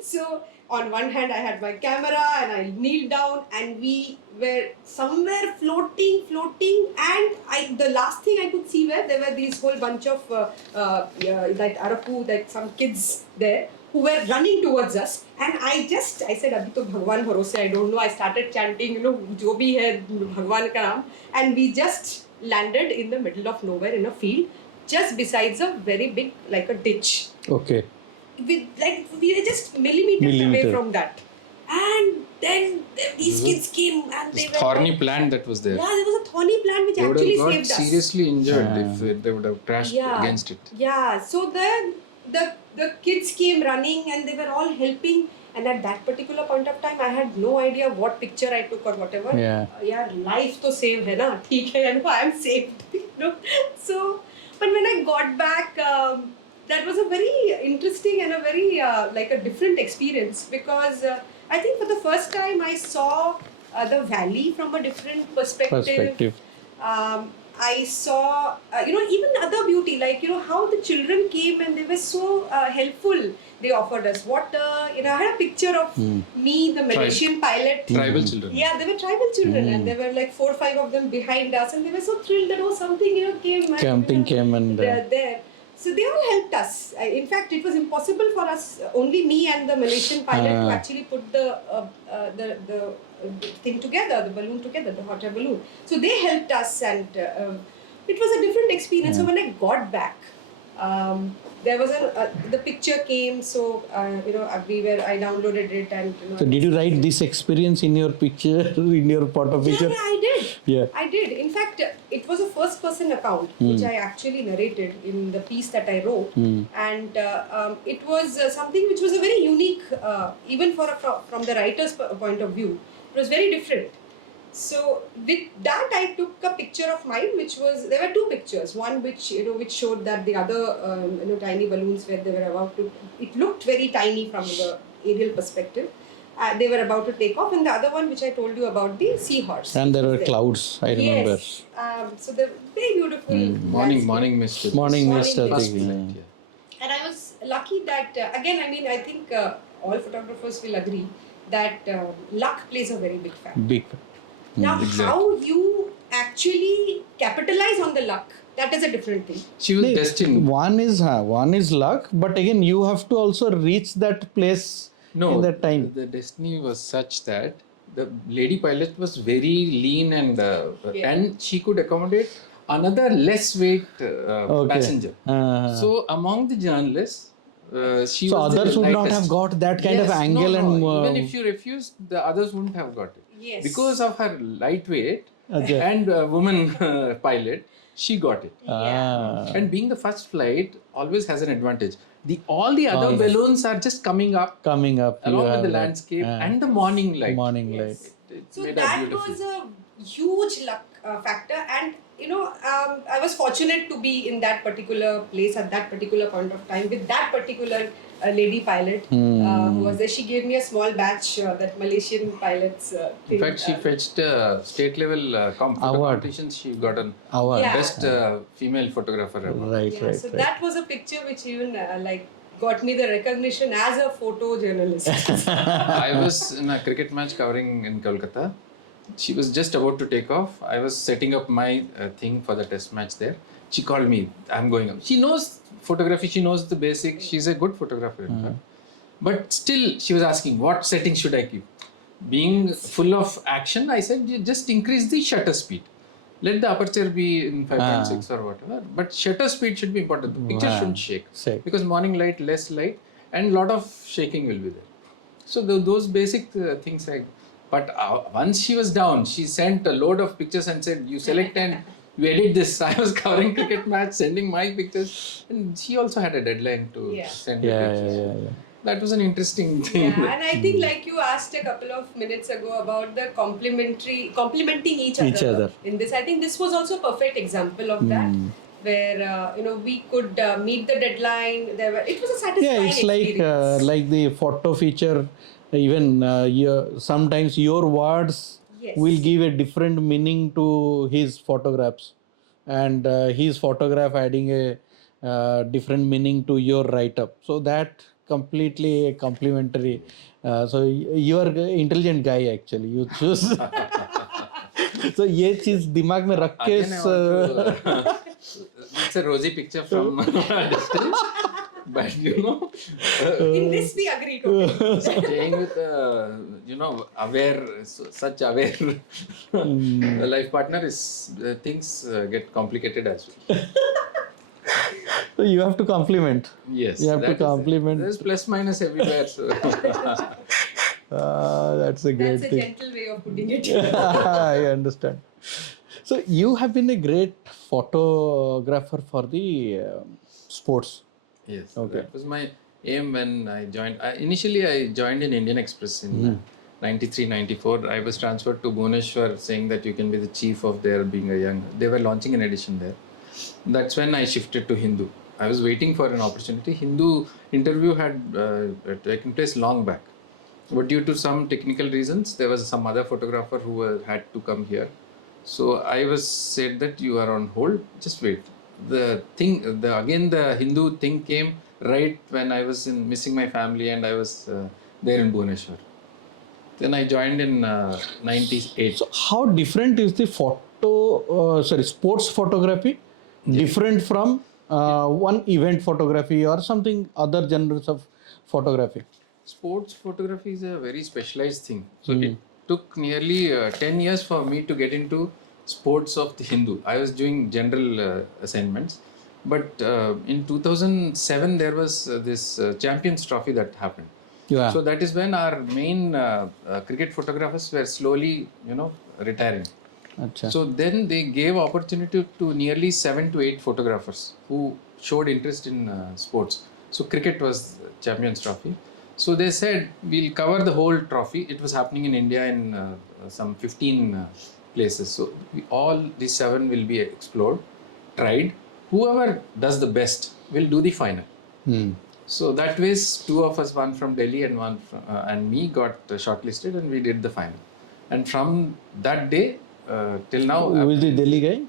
So on one hand I had my camera and I kneeled down and we were somewhere floating, and the last thing I could see there were these whole bunch of that Araku, like some kids there who were running towards us, and I said, Abhi to Bhagwan bharose, I don't know, I started chanting, jo bhi hai Bhagwan ka naam, and we just landed in the middle of nowhere in a field, just besides a very big, like a ditch. Okay. We were just millimeters away from that. And then these kids came and they were... thorny plant that was there. Yeah, there was a thorny plant which actually saved us. Seriously injured if they would have crashed against it. Yeah, so then the kids came running and they were all helping. And at that particular point of time, I had no idea what picture I took or whatever. Yeah. Life to save hai na, theek hai, and I am saved. So, but when I got back, that was a very interesting and a very like a different experience, because I think for the first time I saw the valley from a different perspective. I saw, even other beauty, like, how the children came and they were so helpful. They offered us water. I had a picture of me, the Malaysian pilot. Tribal children. Yeah, they were tribal children, and there were like 4 or 5 of them behind us, and they were so thrilled that something came. Something came and they're there. So they all helped us. In fact, it was impossible for us, only me and the Malaysian pilot, to actually put the thing together, the balloon together, the hot air balloon. So they helped us, and it was a different experience. So when I got back, there was the picture came. So I downloaded it, and So did you write this experience in your picture, in your photo picture? Yeah, I did. Yeah. I did. In fact, it was a first-person account which I actually narrated in the piece that I wrote, and it was something which was a very unique, even from the writer's point of view. It was very different. So with that, I took a picture of mine, there were 2 pictures. One which showed that the other tiny balloons where they were about to. It looked very tiny from the aerial perspective. They were about to take off, and the other one which I told you about, the seahorse. And there were clouds, I remember. Yes. So they're very beautiful. Morning mist. Morning mist. Morning First mist. flight, And I was lucky that, again, I think all photographers will agree that luck plays a very big factor. Big. Now, Exactly. how you actually capitalize on the luck, that is a different thing. She was destined. One is luck, but again, you have to also reach that place in that time. The destiny was such that the lady pilot was very lean and she could accommodate another less weight passenger. So among the journalists, she So was the others would not lightest. have got that kind of angle Even if you refused, the others wouldn't have got it. Yes. Because of her lightweight Okay. and woman pilot, she got it. Ah. And being the first flight always has an advantage. All the other balloons are just coming up Coming up. you along with have the that. landscape and the morning light. Morning Yes. light. It So made her that beautiful. was a huge luck factor, and I was fortunate to be in that particular place at that particular point of time with that particular lady pilot who was there. She gave me a small badge, that Malaysian pilots thing. In fact, she fetched state level competitions. She got an Our Yeah. best female photographer award. right, Yeah, right, so right. that was a picture which even got me the recognition as a photojournalist. I was in a cricket match covering in Kolkata. She was just about to take off. I was setting up my thing for the test match there. She called me. I'm going up. She knows photography. She knows the basics. She's a good photographer. In fact. But still, she was asking, what settings should I keep? Being full of action, I said, just increase the shutter speed. let the aperture be in 5.6 or whatever, but shutter speed should be important. The picture shouldn't shake because morning light, less light, and lot of shaking will be there. So those basic things but once she was down, she sent a load of pictures and said, you select and you edit this. I was covering cricket match, sending my pictures, and she also had a deadline to send the pictures. That was an interesting thing. Yeah, and I think like you asked a couple of minutes ago about the complementing each other. In this, I think this was also a perfect example of that, where we could meet the deadline. It was a satisfying experience. Like the photo feature. Even sometimes your words will give a different meaning to his photographs, and his photograph adding a different meaning to your write-up. So that completely complimentary. So you are an intelligent guy actually. You choose. So ये चीज दिमाग में रख के it's a rosy picture from a distance, but in this we agree totally. Staying with such aware life partner is things get complicated as well. So you have to compliment. Yes, you have to compliment. There's plus minus everywhere. So. That's a great thing. That's a gentle way of putting it. I understand. So you have been a great photographer for the sports. Yes, okay. That was my aim when I joined. Initially, I joined in Indian Express in 93, 94. I was transferred to Bhubaneswar saying that you can be the chief of their being a young. They were launching an edition there. That's when I shifted to Hindu. I was waiting for an opportunity. Hindu interview had taken place long back. But due to some technical reasons, there was some other photographer who had to come here. So I was said that you are on hold, just wait. The Hindu thing came right when I was missing my family and I was there in Bhubaneswar. Then I joined in 98. So how different is the sports photography different from one event photography or something other genres of photography? Sports photography is a very specialized thing. So it took nearly 10 years for me to get into sports of the Hindu. I was doing general assignments. But in 2007, there was this Champions Trophy that happened. Yeah. So that is when our main cricket photographers were slowly, retiring. Achha. So then they gave opportunity to nearly 7 to 8 photographers who showed interest in sports. So cricket was Champions Trophy. So they said, we'll cover the whole trophy. It was happening in India in some 15 places. So all these 7 will be explored, tried. Whoever does the best will do the final. So that way, 2 of us, one from Delhi and one from, and me, got shortlisted and we did the final. And from that day till now... Who is the Delhi guy?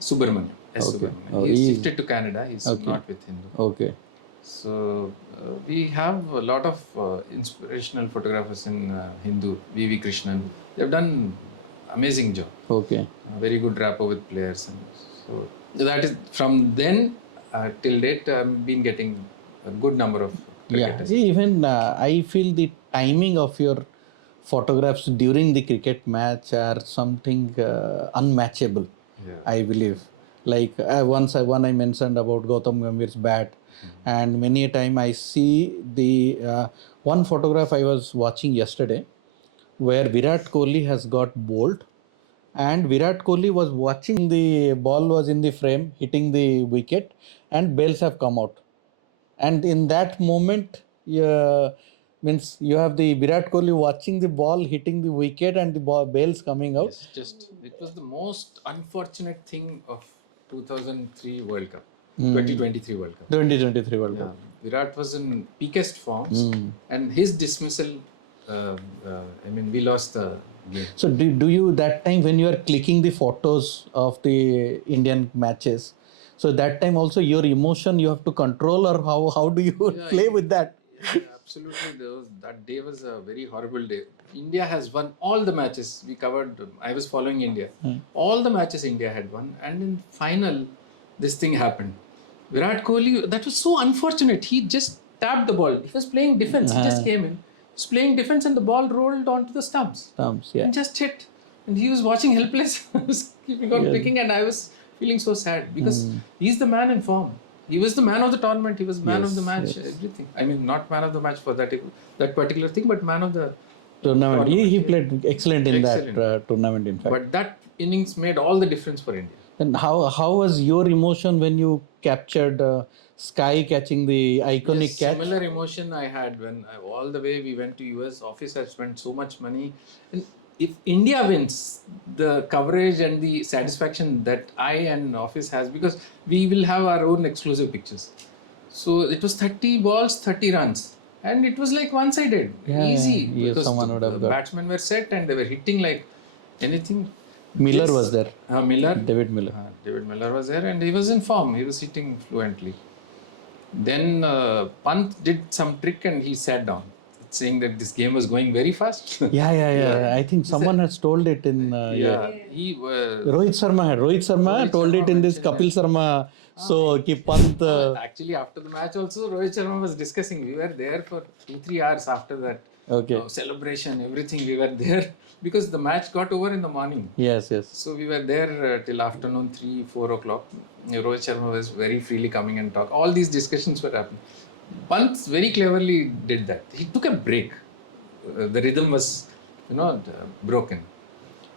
Subramanian. S. Okay. Subramanian. He shifted to Canada. He's not with Hindu. Okay. So we have a lot of inspirational photographers in Hindu. V.V. Krishnan. They've done amazing job. Okay. Very good rapport with players. And so that is from then till date, I've been getting a good number of cricketers. Yeah, even I feel the timing of your photographs during the cricket match are something unmatchable. Yeah. I believe. Like one I mentioned about Gautam Gambhir's bat, and many a time I see the one photograph I was watching yesterday, where Virat Kohli has got bowled, and Virat Kohli was watching the ball was in the frame, hitting the wicket, and bails have come out. And in that moment, means you have the Virat Kohli watching the ball hitting the wicket and the bails coming out. Yes, it was the most unfortunate thing of 2003 World Cup, 2023 World Cup. 2023 World Cup. Virat was in peakest forms, and his dismissal, we lost the game. So do you, that time when you are clicking the photos of the Indian matches, so that time also your emotion you have to control, or how do you play with that? Yeah, absolutely. That day was a very horrible day. India has won all the matches we covered. I was following India. All the matches India had won, and in final, this thing happened. Virat Kohli, that was so unfortunate. He just tapped the ball. He was playing defense. He just came in. He was playing defense, and the ball rolled onto the stumps. Yeah. And just hit. And he was watching helpless. keeping on picking, and I was feeling so sad because he's the man in form. He was the man of the tournament. He was man of the match. Everything. I mean, not man of the match for that particular thing, but man of the tournament. He played excellent in Excellent. that tournament, in fact. But that innings made all the difference for India. And how was your emotion when you captured Sky catching the iconic catch? Similar emotion I had when all the way we went to US. Office had spent so much money, and if India wins, the coverage and the satisfaction that I and Office has, because we will have our own exclusive pictures. So it was 30 balls, 30 runs, and it was like one-sided, easy, because someone would have the got. batsmen were set and they were hitting like anything. Miller was there. David Miller. David Miller was there, and he was in form. He was hitting fluently. Then Pant did some trick and he sat down, saying that this game was going very fast. Yeah. I think someone has told it in. He Rohit Sharma told it in this Kapil Sharma. So ki Pant. Actually, after the match also, Rohit Sharma was discussing. We were there for 2-3 hours after that. Okay. Celebration, everything. We were there because the match got over in the morning. Yes. So we were there till afternoon 3-4 o'clock. Rohit Sharma was very freely coming and talk. All these discussions were happening. Pant very cleverly did that. He took a break. The rhythm was, broken.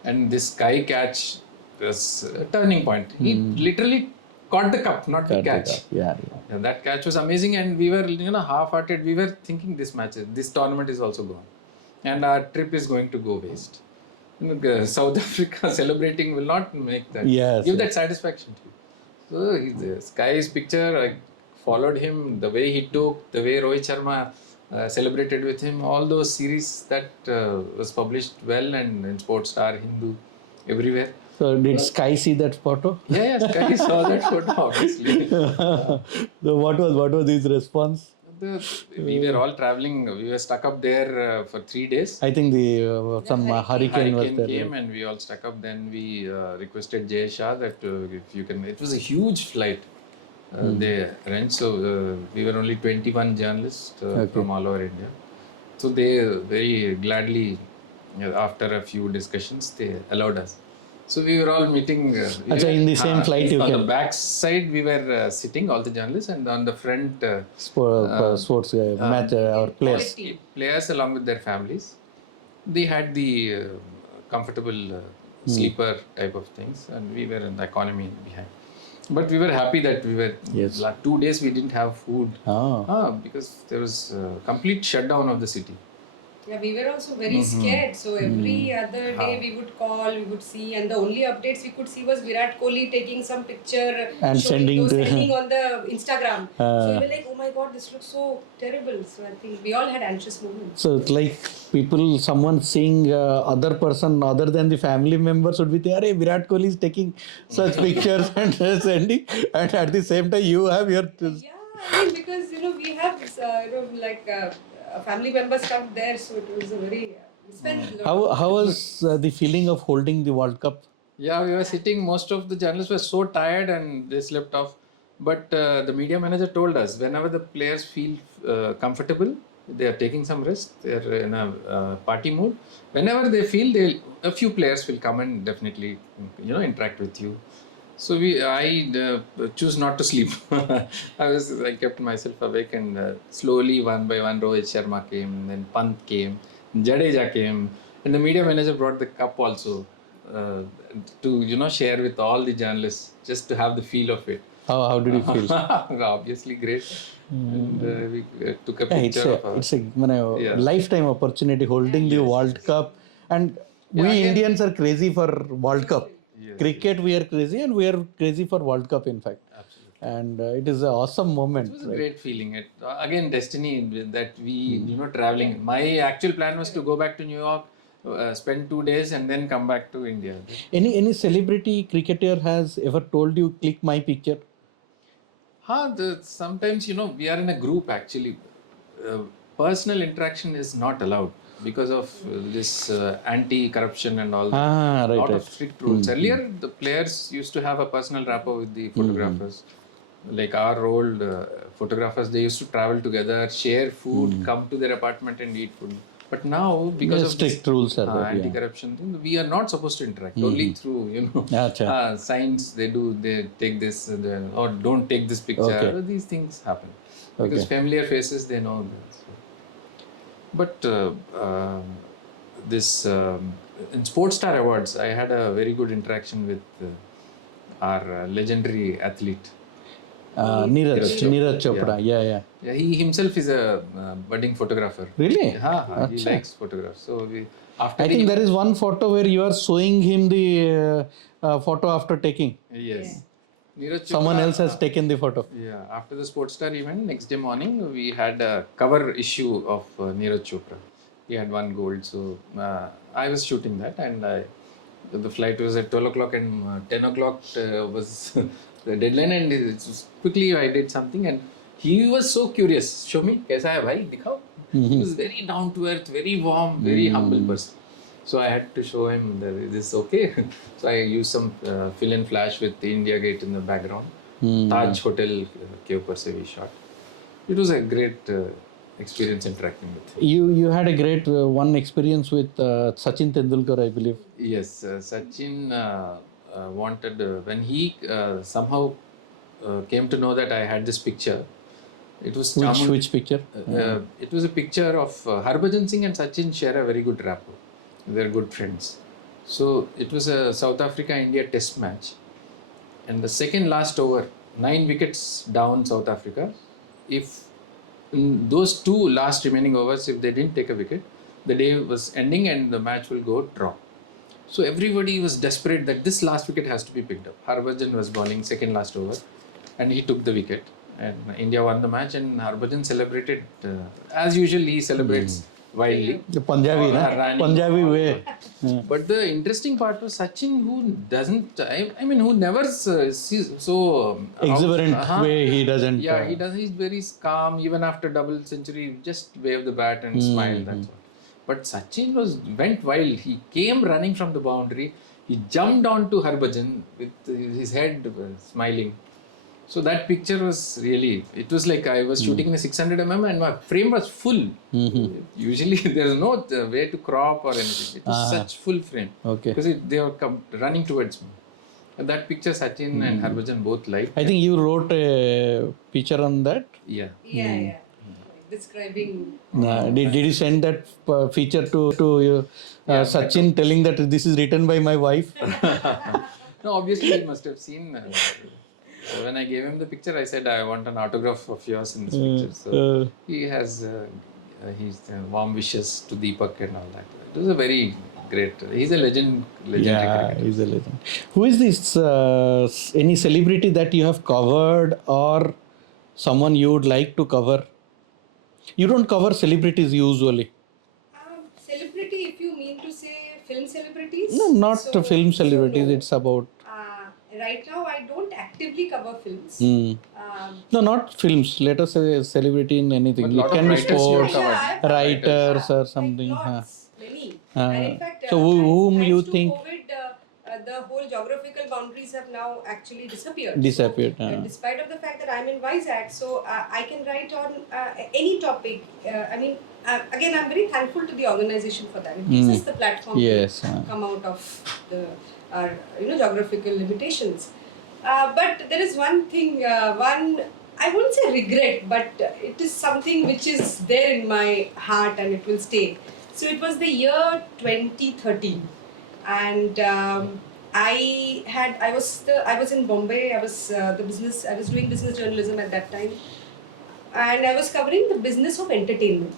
And this Sky catch was a turning point. He literally caught the cup, not the catch. Yeah. That catch was amazing, and we were, half-hearted. We were thinking this tournament is also gone, and our trip is going to go waste. South Africa celebrating will not make that. Give that satisfaction to you. So the Sky's picture, I followed him, the way he took, the way Rohit Sharma celebrated with him, all those series that was published well and in Sports Star, Hindu, everywhere. So did Sky see that photo? Yeah, Sky saw that photo, obviously. So what was his response? We were all traveling. We were stuck up there for 3 days. I think some hurricane was there. Came and we all stuck up. Then we requested Jay Shah that if you can. It was a huge flight they arranged. So we were only 21 journalists from all over India. So they very gladly, after a few discussions, they allowed us. So we were all meeting. In the same flight, on the back side we were sitting, all the journalists, and on the front, sports match our players. Players along with their families. They had the comfortable sleeper type of things, and we were in the economy behind. But we were happy that we were. Like 2 days we didn't have food because there was complete shutdown of the city. Yeah, we were also very scared. So every other day we would call, we would see, and the only updates we could see was Virat Kohli taking some picture and sending on the Instagram. So we were like, oh my God, this looks so terrible. So I think we all had anxious moments. So it's like someone seeing other person other than the family members would be there. Hey, Virat Kohli is taking such pictures and sending, and at the same time you have your. Yeah, I mean, because we have family members come there, so it was a very. How was the feeling of holding the World Cup? Yeah, we were sitting. Most of the journalists were so tired and they slept off. But the media manager told us whenever the players feel comfortable, they are taking some rest. They are in a party mood. Whenever they feel, a few players will come and definitely interact with you. So I choose not to sleep. I kept myself awake, and slowly one by one Rohit Sharma came, then Pant came, Jadeja came, and the media manager brought the cup also to share with all the journalists, just to have the feel of it. How did you feel? Obviously great. And we took a picture it's a lifetime opportunity holding the World Cup, and we Indians are crazy for World Cup. Cricket we are crazy, and we are crazy for World Cup, in fact. Absolutely. And it is an awesome moment. It was a great feeling. Again, destiny that we traveling. My actual plan was to go back to New York, spend 2 days, and then come back to India. Any celebrity cricketer has ever told you, click my picture? Sometimes we are in a group actually. Personal interaction is not allowed because of this anti-corruption and all. Lot of strict rules. Earlier, the players used to have a personal rapport with the photographers. Like our old photographers, they used to travel together, share food, come to their apartment and eat food. But now, because of strict this, rules are there, yeah. anti-corruption thing, we are not supposed to interact. Only through, Acha. signs they take this or don't take this picture. Okay. These things happen. Because Okay. familiar faces, they know that. So. But this in Sports Star Awards, I had a very good interaction with our legendary athlete. Neeraj Chopra. Yeah. Yeah, he himself is a budding photographer. Really? He Acha. likes photographs. So after I think there is one photo where you are showing him the photo after taking. Yes. Neeraj Someone Chopra, else has taken the photo. Yeah, after the Sports Star event, next day morning, we had a cover issue of Neeraj Chopra. He had won gold. So I was shooting that, and the flight was at 12 o'clock, and 10 o'clock was the deadline, and quickly I did something, and he was so curious. Show me, kaisa hai bhai? Dikhao. He was very down to earth, very warm, very humble person. So I had to show him that this is okay. So I used some fill and flash with the India Gate in the background. Taj Hotel ke upar se we shot. It was a great experience interacting with him. You had a great one experience with Sachin Tendulkar, I believe. Yes, Sachin wanted, when he somehow came to know that I had this picture, it was Which picture? It was a picture of Harbhajan Singh and Sachin share a very good rapport. They're good friends. So it was a South Africa-India test match. And the second last over, 9 wickets down South Africa. If in those 2 last remaining overs, if they didn't take a wicket, the day was ending and the match will go draw. So everybody was desperate that this last wicket has to be picked up. Harbhajan was bowling second last over and he took the wicket. And India won the match, and Harbhajan celebrated, as usual he celebrates wildly. The Punjabi, na? Punjabi way. But the interesting part was Sachin, who doesn't, I mean, who never sees so Exuberant way he doesn't. Yeah, he does. He's very calm. Even after double century, just wave the bat and smile. That's all. But Sachin went wild. He came running from the boundary. He jumped onto Harbhajan with his head smiling. So that picture was really, it was like I was shooting in a 600 mm and my frame was full. Usually there is no way to crop or anything. It was such full frame. Okay. Because they were running towards me. And that picture Sachin and Harbhajan both liked. I think you wrote a feature on that. Yeah. Yeah. Describing. Did you send that feature to Sachin telling that this is written by my wife? No, obviously he must have seen. When I gave him the picture, I said, I want an autograph of yours in this picture. So he has his warm wishes to Deepak and all that. It was a very great, he's a legend. Yeah, he's a legend. Who is this, any celebrity that you have covered or someone you would like to cover? You don't cover celebrities usually. Celebrity, if you mean to say film celebrities? No, not film celebrities, no. it's about... Right now, I don't actively cover films. No, not films. Let us say a celebrity in anything. But It can be writers you have sports, covered. writers or something. Like lots, many. And in fact, so whom thanks you to think... COVID, the whole geographial boundaries have now actually disappeared. Despite of the fact that I'm in Vizag, so I can write on any topic. Again, I'm very thankful to the organization for that. It gives us the platform to come out of the geographical limitations. But there is one thing, I won't say regret, but it is something which is there in my heart and it will stay. So it was the year 2013, and I was in Bombay. I was doing business journalism at that time, and I was covering the business of entertainment.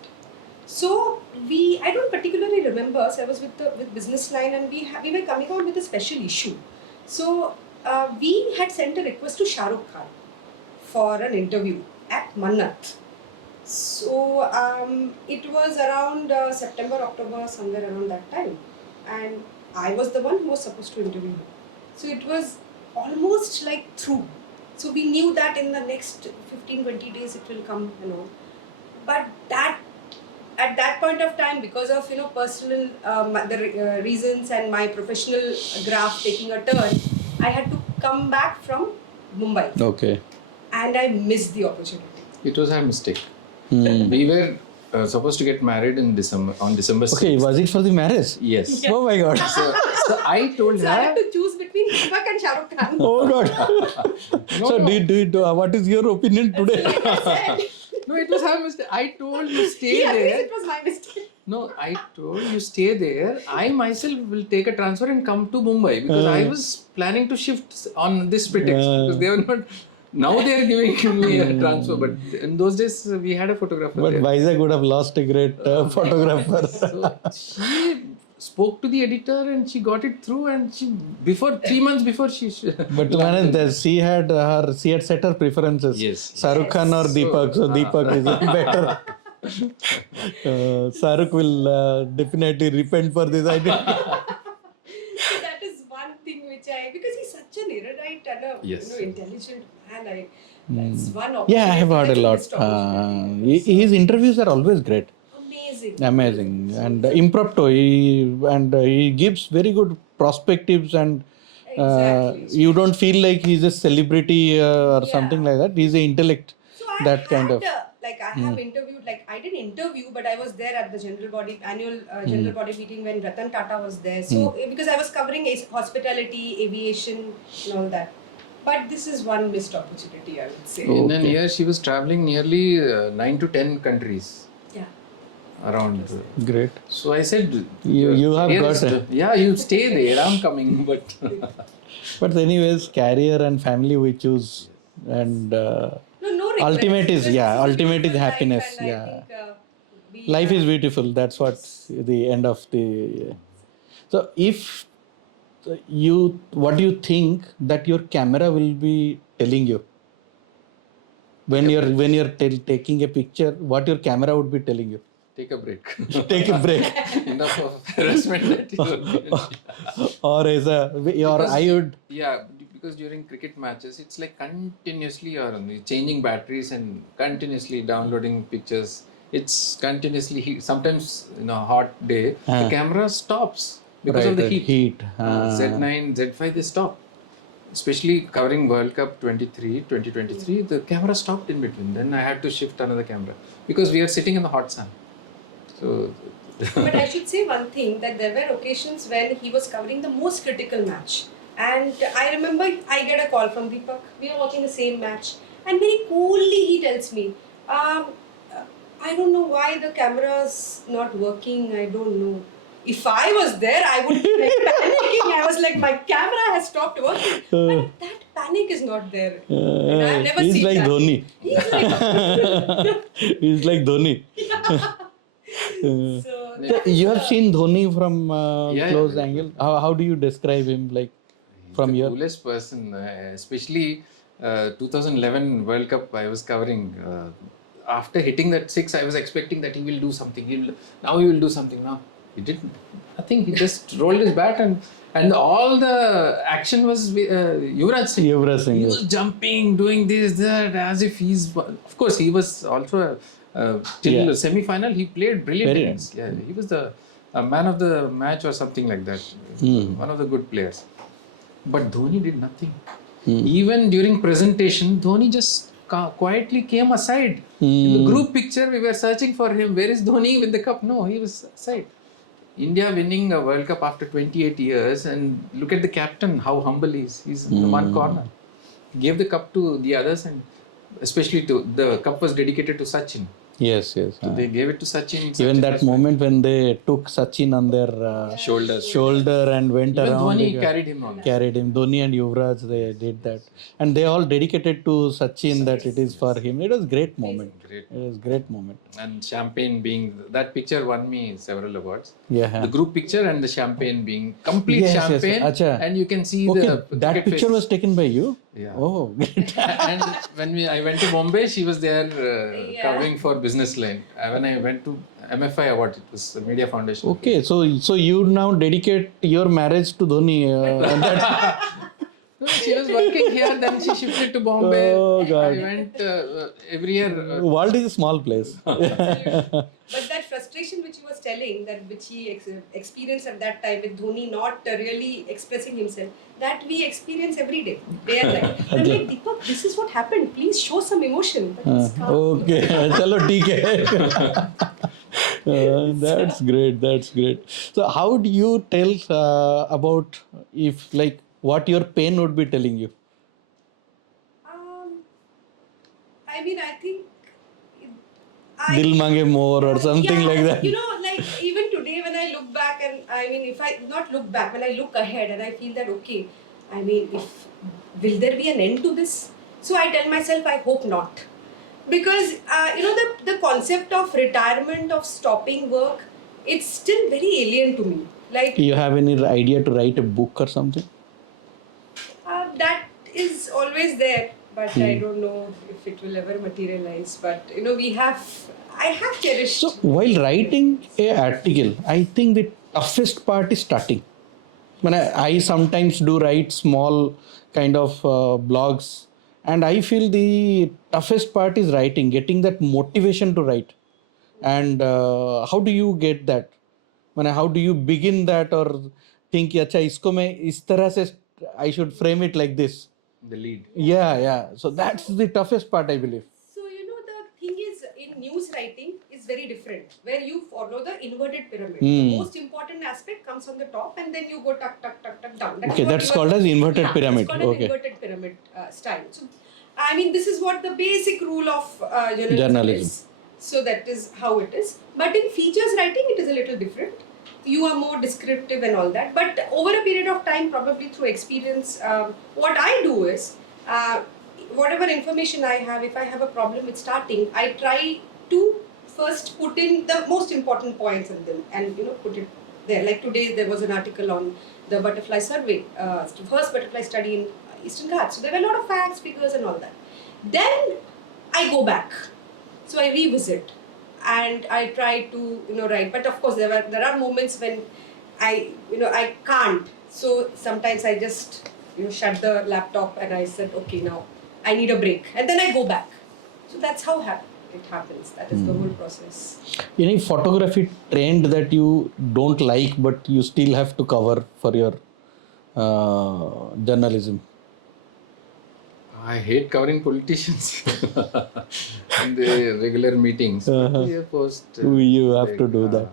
So I don't particularly remember. So I was with Business Line, and we were coming out with a special issue. So we had sent a request to Shah Rukh Khan for an interview at Mannat. So it was around September, October, somewhere around that time, and I was the one who was supposed to interview him. So it was almost like through. So we knew that in the next 15-20 days it will come, But at that point of time, because of personal reasons and my professional graph taking a turn, I had to come back from Mumbai. Okay. And I missed the opportunity. It was our mistake. We were supposed to get married in December, on December 6th. Okay, was it for the marriage? Yes. Oh my God. So I told So I had her, to choose between Deepak and Shah Rukh Khan. Oh God. No, So no. what is your opinion today? Like I said, No, it was her mistake. I told you stay he agrees there. it was my mistake. No, I told you stay there. I myself will take a transfer and come to Mumbai because I was planning to shift on this pretext because they were not. Now they are giving me a transfer, but in those days we had a photographer But there. Vizag would have lost a great photographer. So she spoke to the editor and she got it through, and she 3 months before she. But to manage that, she had set her preferences. Yes. Shahrukh Khan or Deepak. So Deepak is better. Shahrukh will definitely repent for this idea. So that is one thing which because he's such an erudite and a Yes. intelligent man. That's one opportunity. Yeah, I have heard a that he lot. missed opportunity. His interviews are always great. Amazing. And impromptu. He gives very good perspectives, and Exactly. you don't feel like he's a celebrity or something like that. He's an intellect. So I That kind of. I have interviewed, I didn't interview, but I was there at the annual general body meeting when Ratan Tata was there. So because I was covering hospitality, aviation, and all that. But this is one missed opportunity, I would say. In a year, she was traveling nearly 9 to 10 countries Yeah. around. Great. So I said, You have got it. Yeah, you stay there. I'm coming, but. But anyways, career and family we choose, and No regrets. ultimate is Because this a ultimate is beautiful life, happiness. and Yeah, I think, life is beautiful. That's what the end of the. So if what do you think that your camera will be telling you when you're taking a picture? What your camera would be telling you? Take a break. Take a break. Enough of harassment that you or I would. Yeah, because during cricket matches, it's like continuously you're changing batteries and continuously downloading pictures. It's continuously sometimes in a hot day, the camera stops because of the heat. Z9, Z5, they stop. Especially covering World Cup 2023, the camera stopped in between. Then I had to shift another camera because we are sitting in the hot sun. So. But I should say one thing, that there were occasions when he was covering the most critical match. And I remember I get a call from Deepak. We are watching the same match. And very coolly he tells me, I don't know why the camera's not working. I don't know. If I was there, I would be panicking. I was like, my camera has stopped working. But that panic is not there. And I've never He's seen like that. Dhoni. He's like He's like Dhoni. So You have seen Dhoni from close Yeah. angle. How do you describe him, like from the your? coolest person, especially 2011 World Cup I was covering. After hitting that 6, I was expecting that he will do something. Now he will do something. Now he didn't. I think he just rolled his bat and all the action was Yuvraj Singh. Yuvraj Singh, He yes. was jumping, doing this, that, as if he's. Of course, he was also till semi-final. He played brilliant innings. Yeah, he was the man of the match or something like that. One of the good players. But Dhoni did nothing. Even during presentation, Dhoni just quietly came aside. In the group picture, we were searching for him. Where is Dhoni with the cup? No, he was aside. India winning a World Cup after 28 years, and look at the captain, how humble he is. He's in the one corner. He gave the cup to the others, and especially the cup was dedicated to Sachin. Yes. So they gave it to Sachin. Even Sachin that was- moment when they took Sachin on their shoulder and went Even around. Dhoni carried him on. Carried him. Dhoni and Yuvraj, they did that. And they all dedicated to Sachin that it is for him. It was a great moment. Great. It was a great moment. And champagne being, that picture won me several awards. Yeah. The group picture and the champagne being complete Yes, champagne. Acha. And you can see Okay, the that cricket picture faces. was taken by you? Yeah. Oh, great. And when I went to Bombay, she was there covering for Business Line. When I went to MFI award, it was the Media Foundation. Okay, so you now dedicate your marriage to Dhoni. No, she was working here, then she shifted to Bombay. Oh, God. I went every year. World is a small place. But that frustration which he was telling, that which he experienced at that time with Dhoni not really expressing himself, that we experience every day and night. I'm like, Deepak, this is what happened. Please show some emotion. But it's calm. Okay, chalo, theek hai. That's great. That's great. So, how do you tell about if like what your pain would be telling you? I mean, I think Dil mange more or something yeah, like that. you know, like even today when I look back, and I mean, if I not look back, when I look ahead and I feel that okay, I mean, if will there be an end to this? So I tell myself, I hope not, because you know the concept of retirement, of stopping work, it's still very alien to me. Like You have any idea to write a book or something? that is always there, but I don't know if it will ever materialize. But you know, I have cherished. So while writing a article, I think the toughest part is starting. When I sometimes do write small kind of blogs, and I feel the toughest part is writing, getting that motivation to write. And how do you get that? How do you begin that or think, अच्छा इसको मैं इस तरह से I should frame it like this? The lead. Yeah. So that's the toughest part, I believe. So you know the thing is in news writing is very different, where you follow the inverted pyramid. The most important aspect comes on the top, and then you go tuck down. Okay, that's called as inverted pyramid. It's called an inverted pyramid style. So I mean, this is what the basic rule of journalism is. So that is how it is. But in features writing, it is a little different. You are more descriptive and all that. But over a period of time, probably through experience, what I do is, whatever information I have, if I have a problem with starting, I try to first put in the most important points in them and put it there. Like today, there was an article on the butterfly survey, first butterfly study in Eastern Ghats. So there were a lot of facts, figures, and all that. Then I go back. So I revisit and I try to write, but of course there are moments when I can't. So sometimes I just shut the laptop and I said, okay, now I need a break, and then I go back. So that's how it happens. That is the whole process. Any photography trend that you don't like but you still have to cover for your journalism? I hate covering politicians in the regular meetings. You have to do that.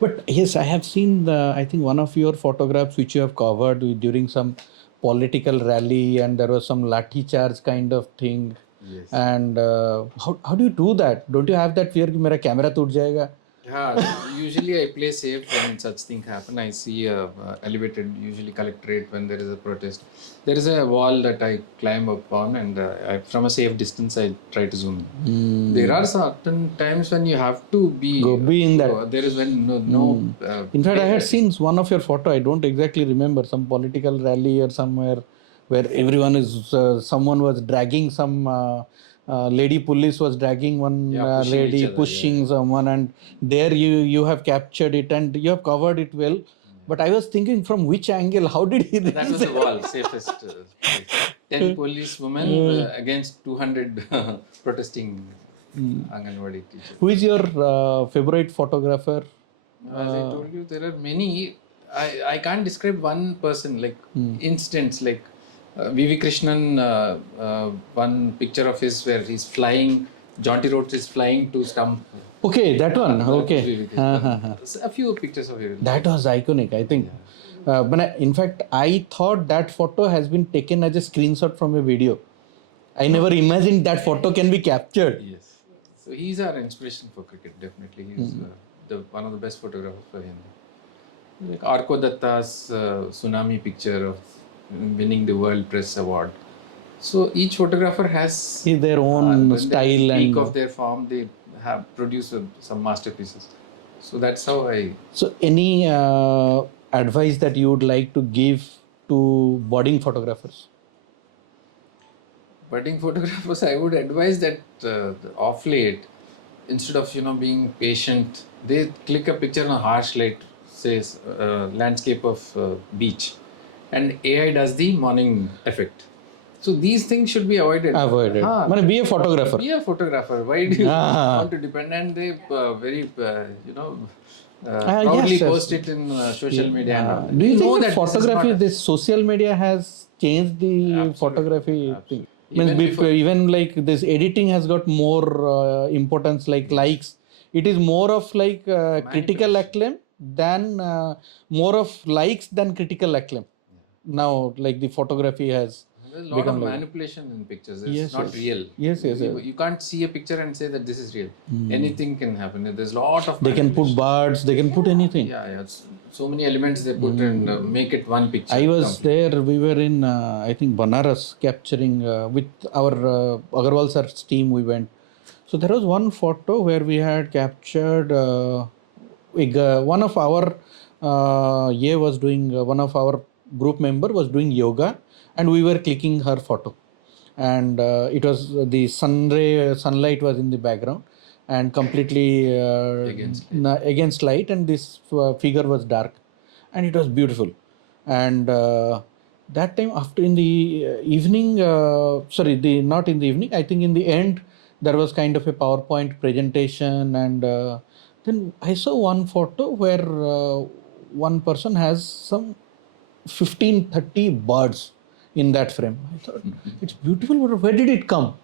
But yes, I have seen I think one of your photographs which you have covered during some political rally, and there was some lathi charge kind of thing. Yes. And how do you do that? Don't you have that fear that my camera toot jayega? Yeah, usually I play safe when such things happen. I see elevated, usually collectorate when there is a protest. There is a wall that I climb up on, and from a safe distance I try to zoom in. There are certain times when you have to be in that. There is when In fact, I had seen one of your photo. I don't exactly remember, some political rally or somewhere where everyone is someone was dragging some. Lady police was dragging one lady, pushing someone, and there you have captured it and you have covered it well. But I was thinking, from which angle? How did he? That was the wall, safest. 10 police women against 200 protesting Anganwadi teachers. Who is your favorite photographer? As I told you, there are many. I can't describe one person, like instance, like V.V. Krishnan, one picture of his where he's flying, Jaunty Roads is flying to stump. Okay, that one. Okay. A few pictures of it. That was iconic, I think. But in fact, I thought that photo has been taken as a screenshot from a video. I never imagined that photo can be captured. Yes. So he's our inspiration for cricket, definitely. He's one of the best photographers for him. Like Arko Datta's tsunami picture of winning the World Press Award. So each photographer has their own style and and of their form. They have produced some masterpieces. So that's how I. So any advice that you would like to give to budding photographers? Budding photographers, I would advise that off late, instead of being patient, they click a picture in a harsh light, says landscape of beach, and AI does the morning effect. So these things should be avoided. Be a photographer. Be a photographer. Why do you want to depend? And they very proudly post it in social media. Do you think that photography, this social media has changed the photography thing? Even like this editing has got more importance, like likes. it is more of like critical acclaim than more of likes than critical acclaim. Now, like the photography has There's a lot of become like manipulation in pictures. It's Yes, not yes. real. Yes, yes, You, yes. you can't see a picture and say that this is real. Anything can happen. There's a lot of They can put manipulation. birds, they can put anything. Yeah, yeah. So many elements they put and make it one picture. I was complete. there. We were in, I think, Banaras, capturing with our Agarwal sir's team. We went. So there was one photo where we had captured one of our was doing one of our group member was doing yoga, and we were clicking her photo, and it was the sunlight was in the background, and completely against light, and this figure was dark, and it was beautiful. And that time, after in the evening, sorry, the not in the evening, I think in the end, there was kind of a PowerPoint presentation, and then I saw one photo where one person has some 15-30 birds in that frame. I thought it's beautiful, but where did it come?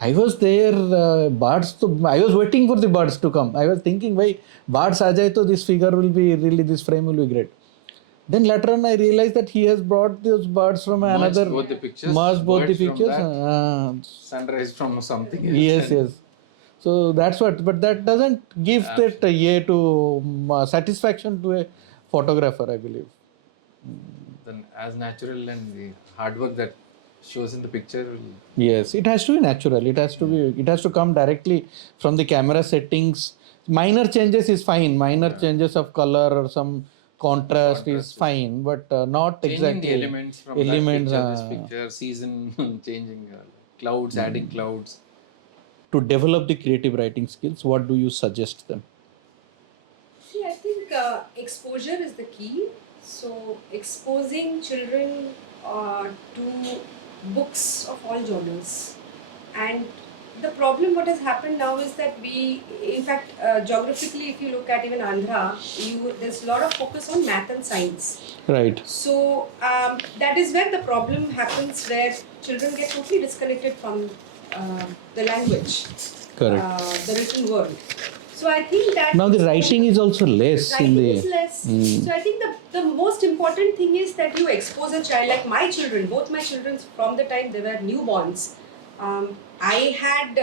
I was there, I was waiting for the birds to come. I was thinking, why birds aa jaye to this figure will be really, this frame will be great. Then later on, I realized that he has brought those birds from another. both the pictures. Merged both the birds from pictures. that, sunrise from something else. Yes, yes. So that's what, but that doesn't give that satisfaction to a photographer, I believe. Then as natural and the hard work that shows in the picture. Yes, it has to be natural. It has to come directly from the camera settings. Minor changes is fine. Minor changes of color or some contrast is fine, but not changing exactly the elements from that picture, this picture, season, changing clouds, adding clouds. To develop the creative writing skills, what do you suggest them? See, I think exposure is the key. So exposing children to books of all genres. And the problem what has happened now is that we, in fact, geographically, if you look at even Andhra, there's a lot of focus on math and science. Right. So that is where the problem happens, where children get totally disconnected from the language. Correct. The written word. So I think that now the writing is also less. Writing is less. So I think the most important thing is that you expose a child, like my children, both my children from the time they were newborns. I had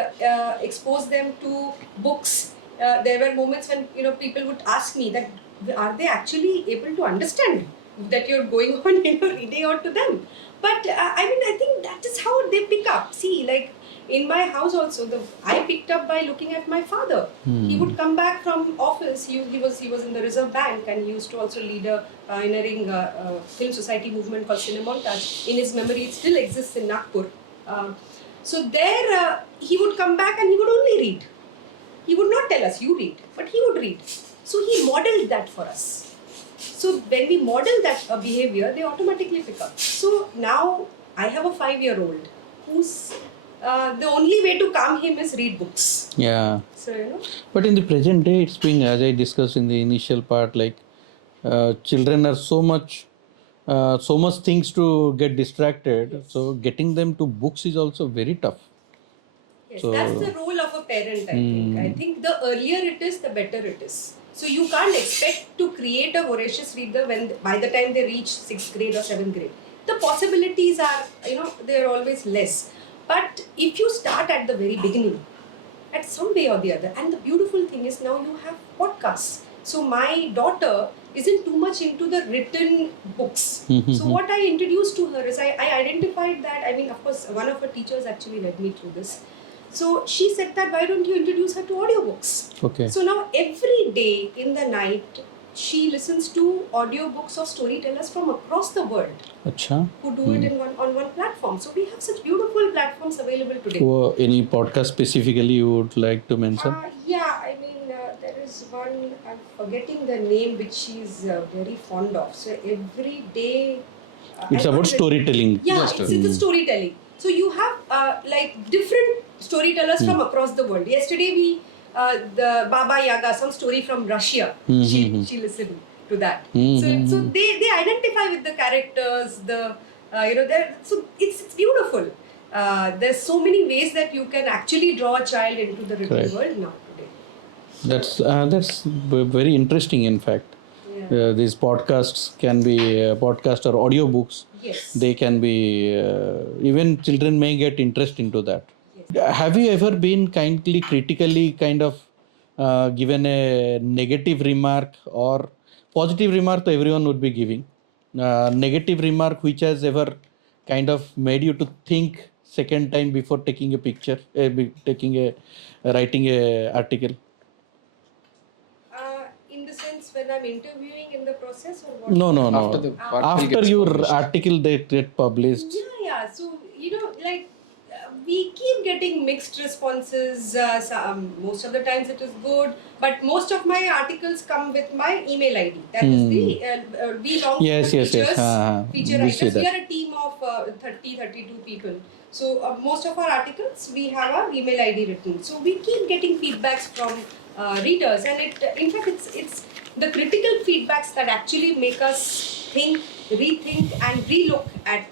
exposed them to books. There were moments when people would ask me that are they actually able to understand that you're going on reading out to them. But I think that is how they pick up. See, like in my house also, I picked up by looking at my father. He would come back from office. He was in the Reserve Bank, and he used to also lead a pioneering film society movement called Cinemontage. In his memory, it still exists in Nagpur. So there, he would come back and he would only read. He would not tell us, you read, but he would read. So he modeled that for us. So when we model that behavior, they automatically pick up. So now I have a 5-year-old who's the only way to calm him is read books. Yeah. So But in the present day, it's being, as I discussed in the initial part, like children are so much things to get distracted. Yes. So getting them to books is also very tough. yes, that's the role of a parent. I think the earlier it is, the better it is. So you can't expect to create a voracious reader by the time they reach 6th grade or 7th grade. The possibilities are, they're always less. But if you start at the very beginning, at some way or the other, and the beautiful thing is now you have podcasts. So my daughter isn't too much into the written books. So what I introduced to her is I identified that, of course, one of her teachers actually led me through this. So she said that, why don't you introduce her to audiobooks? Okay. So now every day in the night, she listens to audiobooks of storytellers from across the world. Achha. Who do it on one platform. So we have such beautiful platforms available today. Any podcast specifically you would like to mention? There is one, I'm forgetting the name, which she's very fond of. So every day... it's about storytelling. Yeah, it's a storytelling. So you have different storytellers from across the world. Yesterday the Baba Yaga, some story from Russia. She listened to that. So they identify with the characters. So it's beautiful. There's so many ways that you can actually draw a child into the written world now today. That's very interesting. In fact, these podcasts can be podcast or audiobooks. Yes. They can be even children may get interest into that. Yes. Have you ever been kindly critically kind of given a negative remark or positive remark? To everyone would be giving negative remark which has ever kind of made you to think second time before taking a picture, taking a writing a article. In the sense when I'm interviewing in the process or what? No. After the article After gets your published. article that get published. Yeah. So, like we keep getting mixed responses. Most of the times it is good, but most of my articles come with my email ID. That is the we belong to Yes, the yes, yes. feature We see writers. We that. are a team of 32 people. So most of our articles we have our email ID written. So we keep getting feedbacks from readers, and in fact it's the critical feedbacks that actually make us think, rethink, and relook at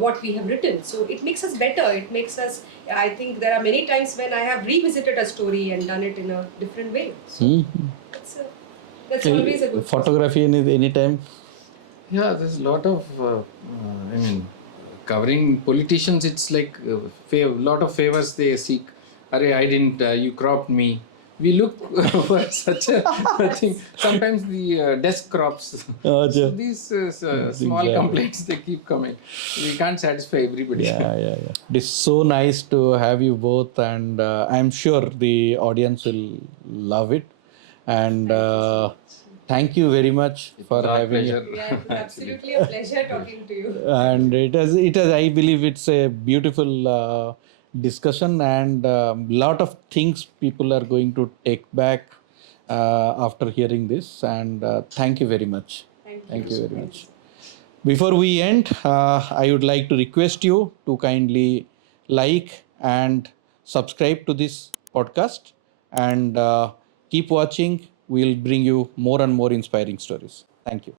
what we have written. So it makes us better. It makes us. I think there are many times when I have revisited a story and done it in a different way. So that's always a good Photography any time. Yeah, there's a lot of, I mean, covering politicians, it's like a lot of favors they seek. Arey, I didn't, you cropped me. We look for such a thing. Sometimes the desk crops. So these small complaints, they keep coming. We can't satisfy everybody. Yeah. It is so nice to have you both, and I'm sure the audience will love it. And thank you very much for Our having pleasure. Yeah, it's absolutely a pleasure talking to you. And it has. I believe it's a beautiful discussion, and lot of things people are going to take back after hearing this. And thank you very much. Thank you very much. Before we end, I would like to request you to kindly like and subscribe to this podcast, and keep watching. We'll bring you more and more inspiring stories. Thank you.